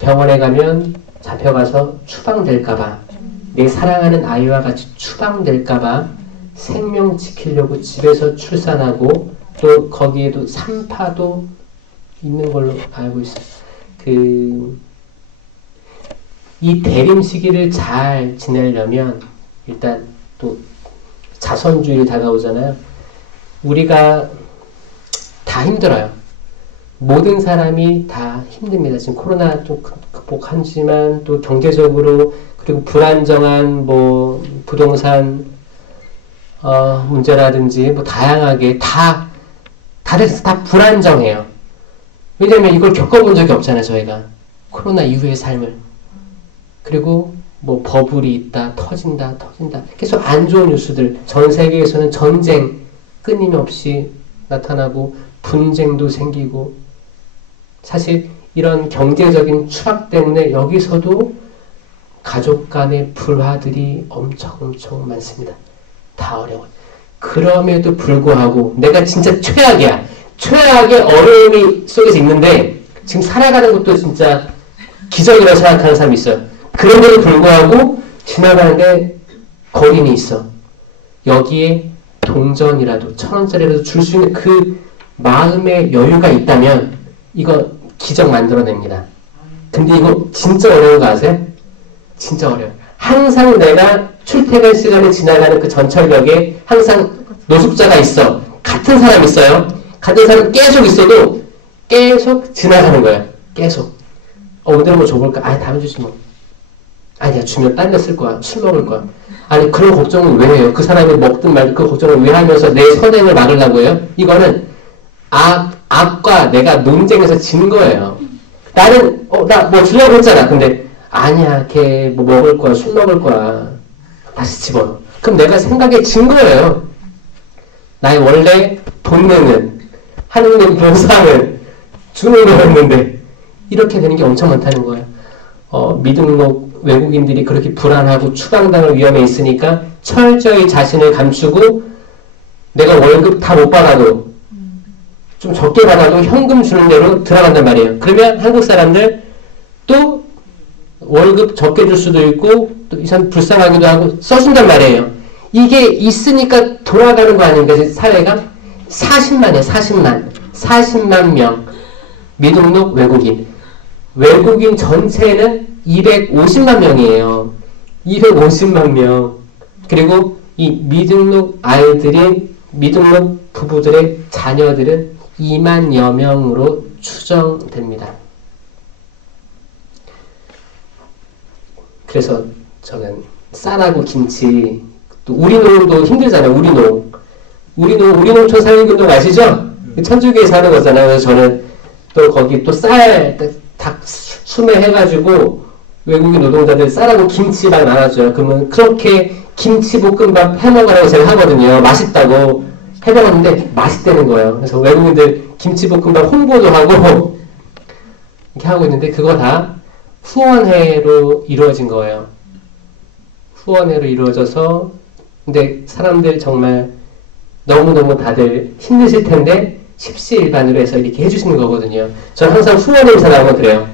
병원에 가면 잡혀가서 추방될까봐, 내 사랑하는 아이와 같이 추방될까봐 생명 지키려고 집에서 출산하고, 또 거기에도 3파도 있는 걸로 알고 있어요. 이 대림 시기를 잘 지내려면 일단 또 자선주의 다가오잖아요. 우리가 다 힘들어요. 모든 사람이 다 힘듭니다. 지금 코로나 좀 극복하지만 또 경제적으로, 그리고 불안정한 뭐 부동산 문제라든지 뭐 다양하게 다들 다 불안정해요. 왜냐면 이걸 겪어본 적이 없잖아요, 저희가. 코로나 이후의 삶을. 그리고 뭐 버블이 있다, 터진다. 계속 안 좋은 뉴스들. 전 세계에서는 전쟁 끊임없이 나타나고 분쟁도 생기고, 사실 이런 경제적인 추락 때문에 여기서도 가족 간의 불화들이 엄청 많습니다. 다 어려워요. 그럼에도 불구하고 내가 진짜 최악의 어려움이 속에서 있는데 지금 살아가는 것도 진짜 기적이라고 생각하는 사람이 있어요. 그런데도 불구하고 지나가는데 거린이 있어. 여기에 동전이라도 1,000원짜리라도 줄 수 있는 그 마음의 여유가 있다면 이거 기적 만들어냅니다. 근데 이거 진짜 어려운 거 아세요? 진짜 어려워요. 항상 내가 출퇴근 시간에 지나가는 그 전철역에 항상 노숙자가 있어. 같은 사람 있어요. 같은 사람 계속 있어도 계속 지나가는 거야. 계속. 오늘은 뭐 줘볼까? 다음에 주지 뭐. 아니야, 주면 딴 데 쓸 거야. 술 먹을 거야. 아니, 그런 걱정은 왜 해요? 그 사람이 먹든 말든 그 걱정을 왜 하면서 내 선행을 막으려고 해요? 이거는 악과 내가 논쟁에서 진 거예요. 나는, 나 뭐 주려고 했잖아. 근데, 아니야, 걔 뭐 먹을 거야. 술 먹을 거야. 다시 집어넣어. 그럼 내가 생각에 진 거예요. 나의 원래 본능은, 하느님 보상을 주는 거였는데, 이렇게 되는 게 엄청 많다는 거예요. 미등록 외국인들이 그렇게 불안하고 추방당할 위험에 있으니까 철저히 자신을 감추고, 내가 월급 다 못 받아도 좀 적게 받아도 현금 주는 대로 들어간단 말이에요. 그러면 한국 사람들 또 월급 적게 줄 수도 있고 또 이 사람 불쌍하기도 하고 써준단 말이에요. 이게 있으니까 돌아가는 거 아닙니까? 사회가 40만이에요. 40만 명 미등록 외국인 전체는 250만 명이에요. 250만 명. 그리고 이 미등록 미등록 부부들의 자녀들은 2만여 명으로 추정됩니다. 그래서 저는 쌀하고 김치, 또 우리농도 힘들잖아요. 우리농촌 살림운동 아시죠? 천주교에서 하는 거잖아요. 그래서 저는 또 거기 또 닭 수매해가지고 외국인 노동자들 쌀하고 김치 막 나눠줘요. 그러면 그렇게 김치볶음밥 해먹으라고 제가 하거든요. 맛있다고 해먹었는데 맛있다는 거예요. 그래서 외국인들 김치볶음밥 홍보도 하고 이렇게 하고 있는데 그거 다 후원회로 이루어진 거예요. 후원회로 이루어져서 근데 사람들 정말 너무너무 다들 힘드실 텐데 십시일반으로 해서 이렇게 해주시는 거거든요. 저는 항상 후원 행사라고 그래요.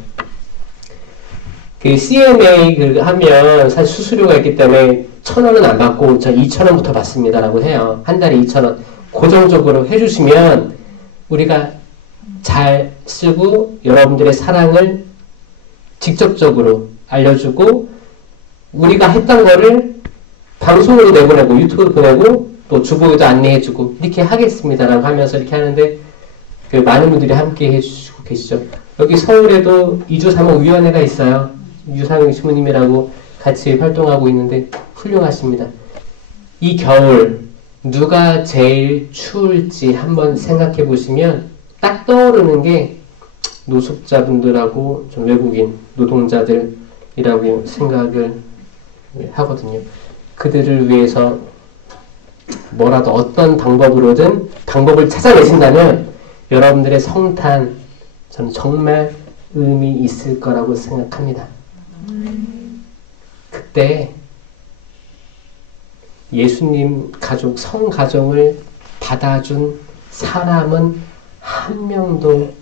그 CMA 하면 사실 수수료가 있기 때문에 1,000원은 안 받고 저 2,000원부터 받습니다라고 해요. 한 달에 2,000원. 고정적으로 해주시면 우리가 잘 쓰고 여러분들의 사랑을 직접적으로 알려주고 우리가 했던 거를 방송으로 내보내고 유튜브로 보내고 또 주보에도 안내해주고 이렇게 하겠습니다라고 하면서 이렇게 하는데 그 많은 분들이 함께 해주시고 계시죠. 여기 서울에도 이주사목위원회가 있어요. 유상영 신부님이라고 같이 활동하고 있는데 훌륭하십니다. 이 겨울 누가 제일 추울지 한번 생각해 보시면 딱 떠오르는 게 노숙자분들하고 좀 외국인 노동자들이라고 생각을 하거든요. 그들을 위해서 뭐라도 어떤 방법으로든 방법을 찾아내신다면 여러분들의 성탄 저는 정말 의미 있을 거라고 생각합니다. 그때 예수님 가족, 성가정을 받아준 사람은 한 명도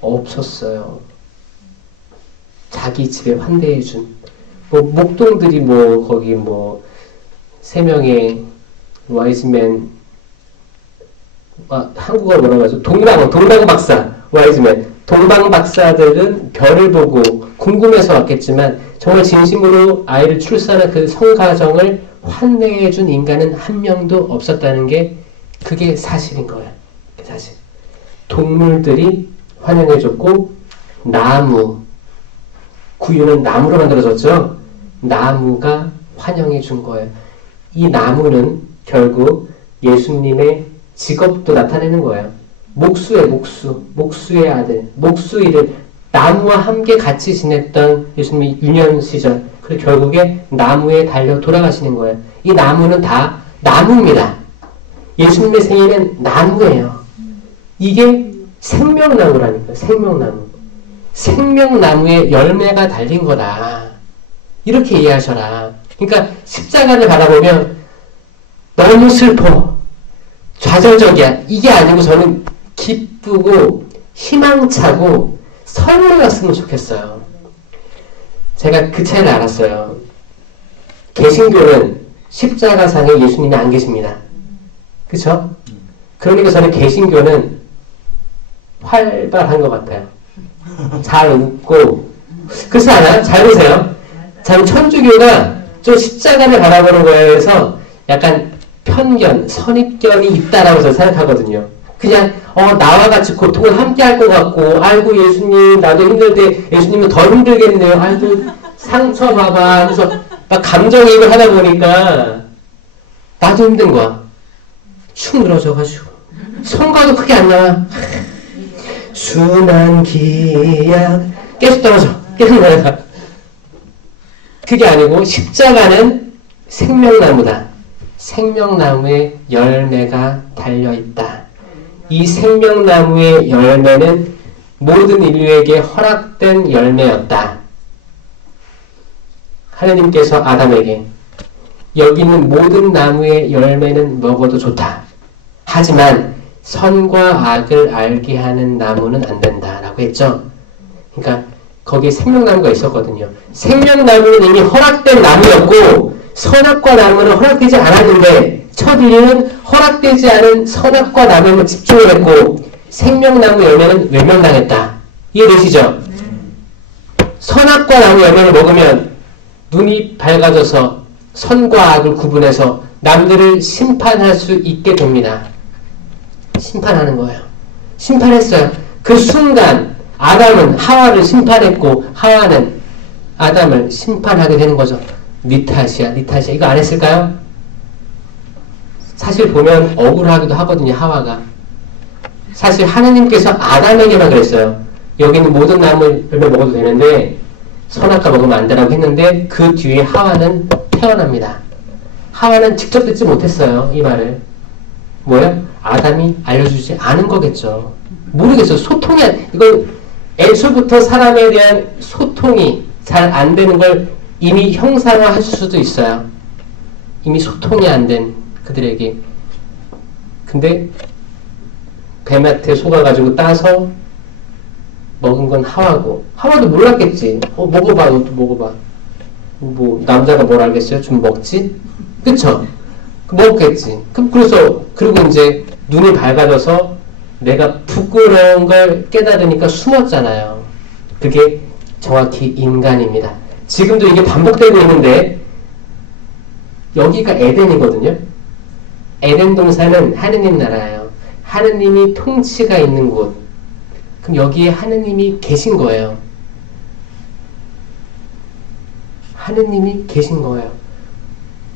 없었어요. 자기 집에 환대해준 목동들이 거기 3명의 와이즈맨 한국어 뭐라고 하죠? 동방 박사 와이즈맨 동방 박사들은 별을 보고 궁금해서 왔겠지만 정말 진심으로 아이를 출산한 그 성가정을 환대해준 인간은 한 명도 없었다는 게 그게 사실인 거예요. 사실 동물들이 환영해줬고 나무 구유는 나무로 만들어졌죠. 나무가 환영해준 거예요. 이 나무는 결국 예수님의 직업도 나타내는 거예요. 목수의 아들, 목수일을 나무와 함께 같이 지냈던 예수님의 유년 시절, 그리고 결국에 나무에 달려 돌아가시는 거예요. 이 나무는 다 나무입니다. 예수님의 생일은 나무예요. 이게 생명나무라니까요. 생명나무. 생명나무에 열매가 달린 거다. 이렇게 이해하셔라. 그러니까 십자가를 바라보면 너무 슬퍼. 좌절적이야. 이게 아니고 저는 기쁘고 희망차고 선물 갔으면 좋겠어요. 제가 그 차이를 알았어요. 개신교는 십자가상에 예수님이 안 계십니다. 그쵸? 그러니까 저는 개신교는 활발한 것 같아요. 잘 웃고 그렇지 않아요? 잘 보세요. 참 천주교가 좀 십자가를 바라보는 거에서 약간 편견, 선입견이 있다라고 저는 생각하거든요. 그냥 나와 같이 고통을 함께 할 것 같고 아이고 예수님 나도 힘들 때 예수님은 더 힘들겠네요. 아이고 상처 봐봐 하면서 막 감정이입을 하다 보니까 나도 힘든 거야. 축 늘어져가지고 성과도 크게 안 나와. 순한 기약 계속 떨어져. 계속 나가. 그게 아니고 십자가는 생명나무다. 생명나무에 열매가 달려있다. 이 생명나무의 열매는 모든 인류에게 허락된 열매였다. 하나님께서 아담에게 여기 있는 모든 나무의 열매는 먹어도 좋다. 하지만 선과 악을 알게 하는 나무는 안 된다라고 했죠. 그러니까 거기에 생명나무가 있었거든요. 생명나무는 이미 허락된 나무였고 선악과 나무는 허락되지 않았는데 첫 인류는 허락되지 않은 선악과 나무에만 집중을 했고 생명나무 열매는 외면당했다. 이해되시죠? 선악과 나무 열매를 먹으면 눈이 밝아져서 선과 악을 구분해서 남들을 심판할 수 있게 됩니다. 심판하는 거예요. 심판했어요. 그 순간 아담은 하와를 심판했고 하와는 아담을 심판하게 되는 거죠. 네 탓이야, 네 탓이야. 이거 안 했을까요? 사실 보면 억울하기도 하거든요. 하와가. 사실 하느님께서 아담에게만 그랬어요. 여기 있는 모든 나무 열매 먹어도 되는데 선악과 먹으면 안 되라고 했는데 그 뒤에 하와는 태어납니다. 하와는 직접 듣지 못했어요. 이 말을. 뭐예요? 아담이 알려주지 않은 거겠죠. 모르겠어요. 소통이 이거 애초부터 사람에 대한 소통이 잘 안 되는 걸 이미 형상화할 수도 있어요. 이미 소통이 안 된 그들에게. 근데 뱀한테 속아가지고 따서 먹은 건 하와고 하와도 몰랐겠지. 먹어봐. 너도 먹어봐. 뭐 남자가 뭘 알겠어요? 좀 먹지? 그쵸? 먹겠지. 그리고 이제 눈이 밝아져서 내가 부끄러운 걸 깨달으니까 숨었잖아요. 그게 정확히 인간입니다. 지금도 이게 반복되고 있는데 여기가 에덴이거든요. 에덴 동산은 하느님 나라예요. 하느님이 통치가 있는 곳. 그럼 여기에 하느님이 계신 거예요. 하느님이 계신 거예요.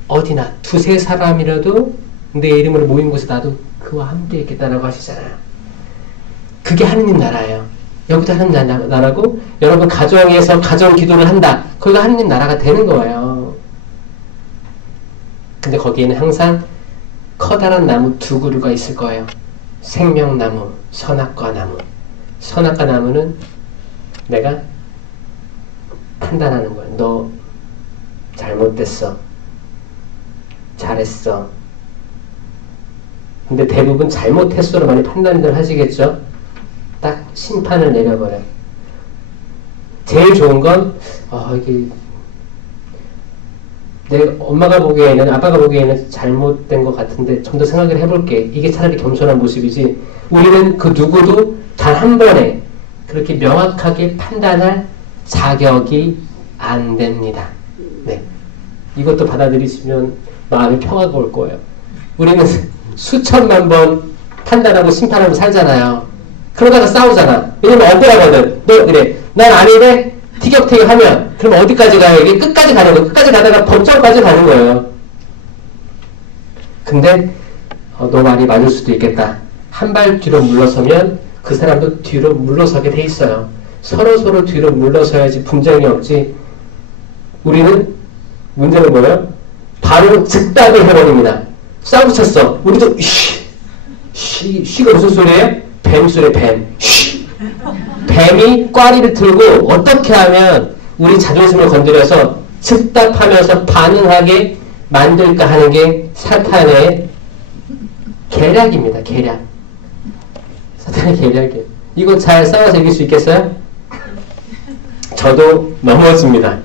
어디나 두세 사람이라도 내 이름으로 모인 곳에 나도 그와 함께 있겠다라고 하시잖아요. 그게 하느님 나라예요. 여기도 하나님 나라고 여러분 가정에서 가정 기도를 한다. 거기가 하나님 나라가 되는 거예요. 근데 거기에는 항상 커다란 나무 두 그루가 있을 거예요. 생명나무, 선악과 나무. 선악과 나무는 내가 판단하는 거예요. 너 잘못됐어. 잘했어. 근데 대부분 잘못했어로 많이 판단을 하시겠죠? 딱 심판을 내려버려요. 제일 좋은 건, 이게, 내 엄마가 보기에는, 아빠가 보기에는 잘못된 것 같은데, 좀 더 생각을 해볼게. 이게 차라리 겸손한 모습이지. 우리는 그 누구도 단 한 번에 그렇게 명확하게 판단할 자격이 안 됩니다. 네. 이것도 받아들이시면 마음에 평화가 올 거예요. 우리는 수천만 번 판단하고 심판하고 살잖아요. 그러다가 싸우잖아. 왜냐면 억울하거든. 너 그래. 난 아닌데 티격태격 하면 그럼 어디까지 가요? 이게 끝까지 가는 거예요. 끝까지 가다가 법정까지 가는 거예요. 근데 너 말이 맞을 수도 있겠다. 한 발 뒤로 물러서면 그 사람도 뒤로 물러서게 돼 있어요. 서로 뒤로 물러서야지 분쟁이 없지. 우리는 문제는 뭐예요? 바로 즉답을 해버립니다. 싸움 쳤어. 우리도 쉬가 무슨 소리예요? 뱀 소리예요. 뱀. 쉬. 뱀이 꽈리를 들고 어떻게 하면 우리 자존심을 건드려서 즉답하면서 반응하게 만들까 하는 게 사탄의 계략입니다. 계략. 사탄의 계략이에요. 이거 잘 싸워서 이길 수 있겠어요? 저도 넘어집니다.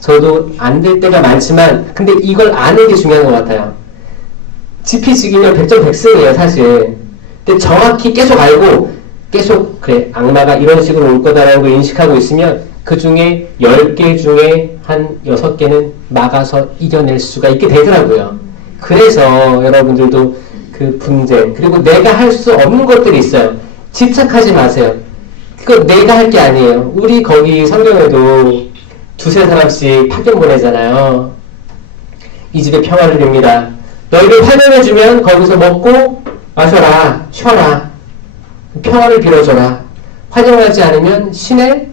저도 안 될 때가 많지만 근데 이걸 아는 게 중요한 것 같아요. 지피지기면 백전백승이에요 사실. 근데 정확히 계속 알고 계속 그래 악마가 이런 식으로 올 거다라는 걸 인식하고 있으면 그 중에 10개 중에 한 6개는 막아서 이겨낼 수가 있게 되더라고요. 그래서 여러분들도 그 분쟁 그리고 내가 할 수 없는 것들이 있어요. 집착하지 마세요. 그거 내가 할 게 아니에요. 우리 거기 성경에도 두세 사람씩 파견 보내잖아요. 이 집에 평화를 빕니다. 너희를 환영해주면 거기서 먹고 마셔라. 쉬어라. 평화를 빌어줘라. 환영하지 않으면 신의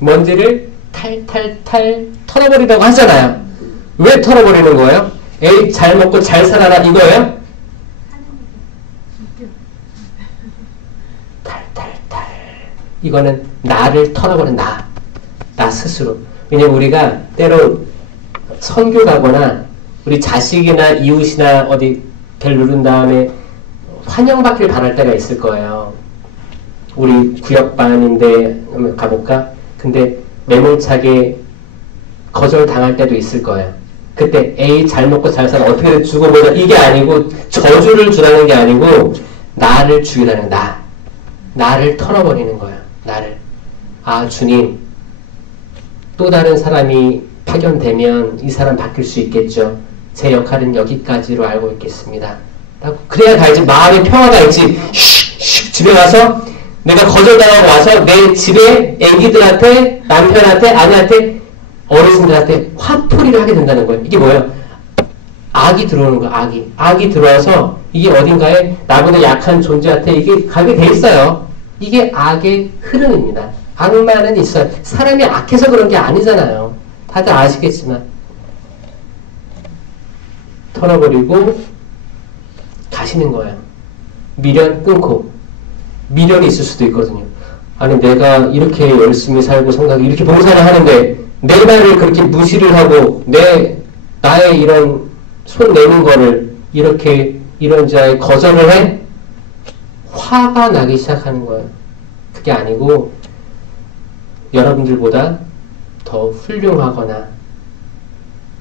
먼지를 탈탈탈 털어버리라고 하잖아요. 왜 털어버리는 거예요? 에이 잘 먹고 잘 살아라 이거예요? 탈탈탈 이거는 나를 털어버린 나 스스로. 왜냐면 우리가 때로 선교 가거나 우리 자식이나 이웃이나 어디 벨 누른 다음에 환영받길 바랄 때가 있을 거예요. 우리 구역반인데 한번 가볼까? 근데 매몰차게 거절당할 때도 있을 거예요. 그때 에이 잘 먹고 잘 살아 어떻게든 주고 보자 이게 아니고 저주를 주라는 게 아니고 나를 죽이라는 나를 털어버리는 거예요. 나를. 아 주님 또 다른 사람이 파견되면 이 사람 바뀔 수 있겠죠. 제 역할은 여기까지로 알고 있겠습니다. 그래야 가야지 마음의 평화가 있지. 집에 가서 내가 거절당하고 와서 내 집에 애기들한테 남편한테 아내한테 어르신들한테 화풀이를 하게 된다는 거예요. 이게 뭐예요? 악이 들어오는 거예요. 악이 들어와서 이게 어딘가에 나보다 약한 존재한테 이게 가게 돼 있어요. 이게 악의 흐름입니다. 악마는 있어요. 사람이 악해서 그런 게 아니잖아요. 다들 아시겠지만 털어버리고 가시는 거예요. 미련 끊고. 미련이 있을 수도 있거든요. 아니 내가 이렇게 열심히 살고 성가하고 이렇게 봉사를 하는데 내 말을 그렇게 무시를 하고 나의 이런 손 내는 거를 이렇게 이런 자에 거절을 해? 화가 나기 시작하는 거예요. 그게 아니고 여러분들보다 더 훌륭하거나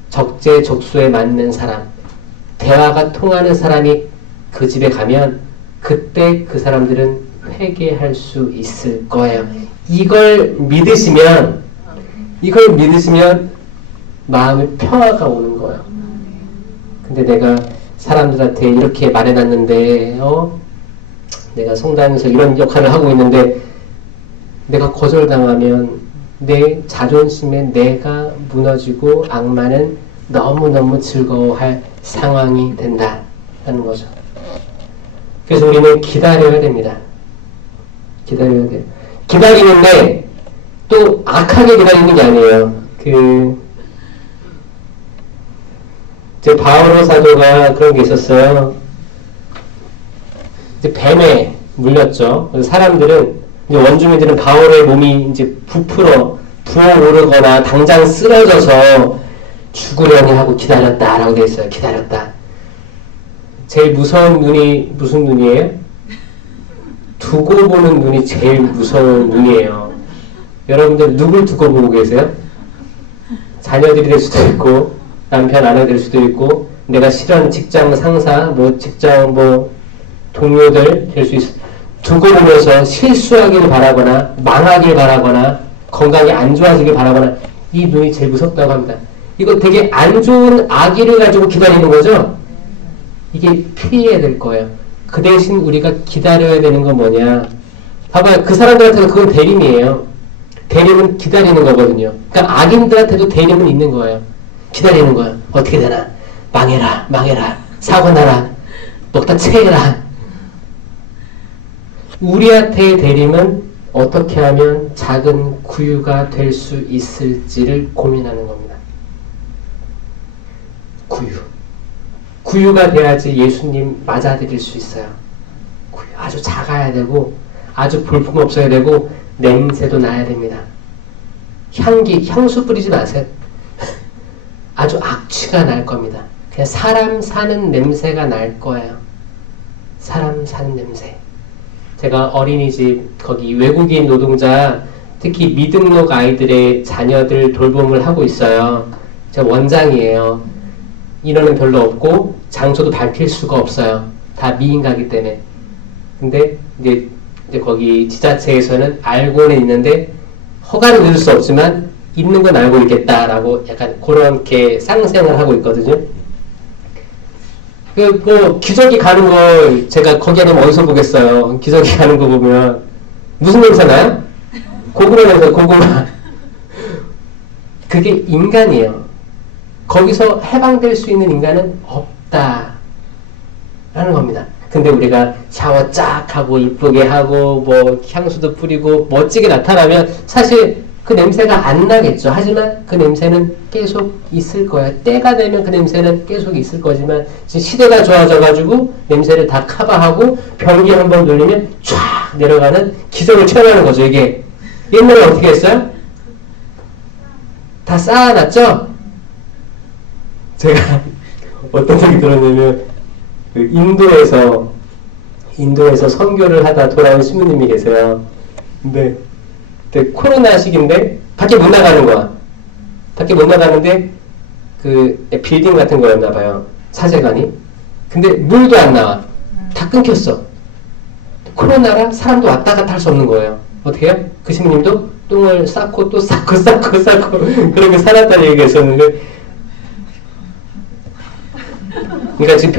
적재적소에 맞는 사람, 대화가 통하는 사람이 그 집에 가면 그때 그 사람들은 회개할 수 있을 거예요. 이걸 믿으시면 마음에 평화가 오는 거예요. 근데 내가 사람들한테 이렇게 말해놨는데 내가 성당에서 이런 역할을 하고 있는데 내가 거절당하면 내 자존심에 내가 무너지고 악마는 너무너무 즐거워할 상황이 된다는 거죠. 그래서 우리는 기다려야 됩니다. 기다려야 돼요. 기다리는데 또 악하게 기다리는 게 아니에요. 이제 바오로 사도가 그런 게 있었어요. 이제 뱀에 물렸죠. 그래서 사람들은, 이제 원주민들은 바오로의 몸이 이제 부어오르거나 당장 쓰러져서 죽으려니 하고 기다렸다라고 되어 있어요. 기다렸다. 제일 무서운 눈이 무슨 눈이에요? 두고 보는 눈이 제일 무서운 눈이에요. 여러분들 누굴 두고 보고 계세요? 자녀들이 될 수도 있고, 남편 아내 될 수도 있고, 내가 싫어하는 직장 상사, 직장 동료들 될 수 있어. 두고 보면서 실수하길 바라거나, 망하길 바라거나, 건강이 안 좋아지길 바라거나, 이 눈이 제일 무섭다고 합니다. 이거 되게 안 좋은 악의를 가지고 기다리는 거죠? 이게 피해야 될 거예요. 그 대신 우리가 기다려야 되는 건 뭐냐? 봐봐요. 그 사람들한테는 그건 대림이에요. 대림은 기다리는 거거든요. 그러니까 악인들한테도 대림은 있는 거예요. 기다리는 거예요. 어떻게 되나? 망해라, 망해라, 사고 나라, 먹다 체해라. 우리한테의 대림은 어떻게 하면 작은 구유가 될 수 있을지를 고민하는 겁니다. 구유가 돼야지 예수님 맞아들일 수 있어요. 구유 아주 작아야 되고, 아주 볼품 없어야 되고, 냄새도 나야 됩니다. 향수 뿌리지 마세요. 아주 악취가 날 겁니다. 그냥 사람 사는 냄새가 날 거예요. 사람 사는 냄새. 제가 어린이집, 거기 외국인 노동자, 특히 미등록 아이들의 자녀들 돌봄을 하고 있어요. 제가 원장이에요. 인원은 별로 없고, 장소도 밝힐 수가 없어요. 다 미인가기 때문에. 근데, 이제 거기 지자체에서는 알고는 있는데, 허가는 얻을 수 없지만, 있는 건 알고 있겠다라고 약간 그렇게 쌍생을 하고 있거든요. 기저귀 가는 거 제가 거기 아니면 어디서 보겠어요. 기저귀 가는 거 보면 무슨 냄새 나요? 고구마 냄새, 고구마. 그게 인간이에요. 거기서 해방될 수 있는 인간은 없다 라는 겁니다. 근데 우리가 샤워 쫙 하고 이쁘게 하고 향수도 뿌리고 멋지게 나타나면 사실 그 냄새가 안 나겠죠. 하지만 그 냄새는 계속 있을 거예요. 때가 되면 그 냄새는 계속 있을 거지만 지금 시대가 좋아져가지고 냄새를 다 커버하고 변기 한번 돌리면 쫙 내려가는 기적을 체험하는 거죠. 이게 옛날에 어떻게 했어요? 다 쌓아놨죠? 제가 어떤 얘기 들었냐면 인도에서 선교를 하다 돌아온 신부님이 계세요. 근데 코로나 시기인데 밖에 못 나가는 거야. 밖에 못 나가는데 그 빌딩 같은 거였나 봐요. 사제관이. 근데 물도 안 나와. 다 끊겼어. 코로나라 사람도 왔다 갔다 할 수 없는 거예요. 어떻게 해요? 그 신부님도 똥을 쌓고 또 쌓고 그렇게 살았다는 얘기가 있었는데, 그러니까 지금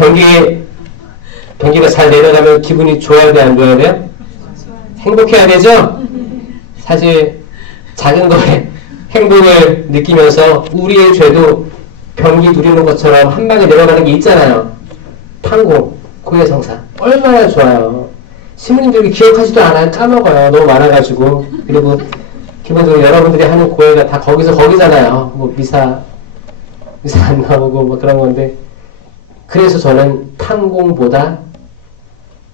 변기가 잘 내려가면 기분이 좋아야 돼, 안 좋아야 돼요? 행복해야 되죠? 사실 작은 거에 행복을 느끼면서 우리의 죄도 변기 누리는 것처럼 한 방에 내려가는 게 있잖아요. 탕공, 고해성사. 얼마나 좋아요. 신부님들이 기억하지도 않아요. 까먹어요. 너무 많아가지고. 그리고 기본적으로 여러분들이 하는 고해가 다 거기잖아요. 미사 안 나오고 그런 건데. 그래서 저는 탕공보다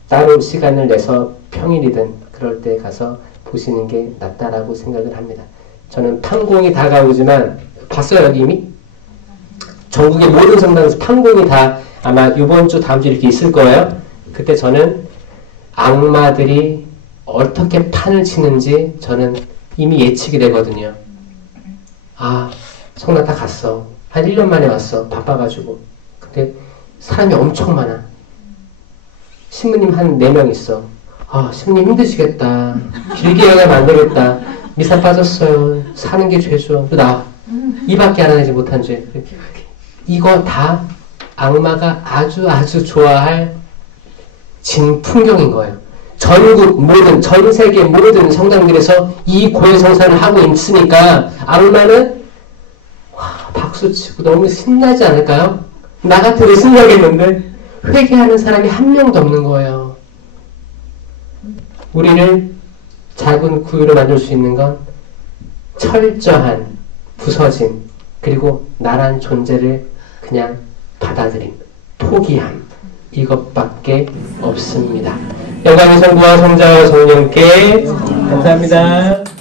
따로 시간을 내서 평일이든 그럴 때 가서 보시는 게 낫다라고 생각을 합니다. 저는 탕공이 다가오지만 봤어요, 여기 이미? 전국의 모든 성당에서 탕공이 다 아마 이번 주 다음 주 이렇게 있을 거예요. 그때 저는 악마들이 어떻게 판을 치는지 저는 이미 예측이 되거든요. 아, 성나타 갔어. 한 1년 만에 왔어. 바빠가지고. 근데 사람이 엄청 많아. 신부님 한 4명 있어. 아, 신부님 힘드시겠다. 길게 가면 안 되겠다. 미사 빠졌어요. 사는 게 죄죠. 또 나와. 이밖에 알아내지 못한 죄. 이거 다 악마가 아주 좋아할 진풍경인 거예요. 전국 모든, 전 세계 모든 성당들에서 이 고해성사를 하고 있으니까 악마는 박수치고 너무 신나지 않을까요? 나 같으면 신나겠는데 회개하는 사람이 한 명도 없는 거예요. 우리를 작은 구유를 만들 수 있는 건 철저한 부서짐, 그리고 나란 존재를 그냥 받아들임, 포기함, 이것밖에 없습니다. 영광의 성부와 성자와 성령께 감사합니다.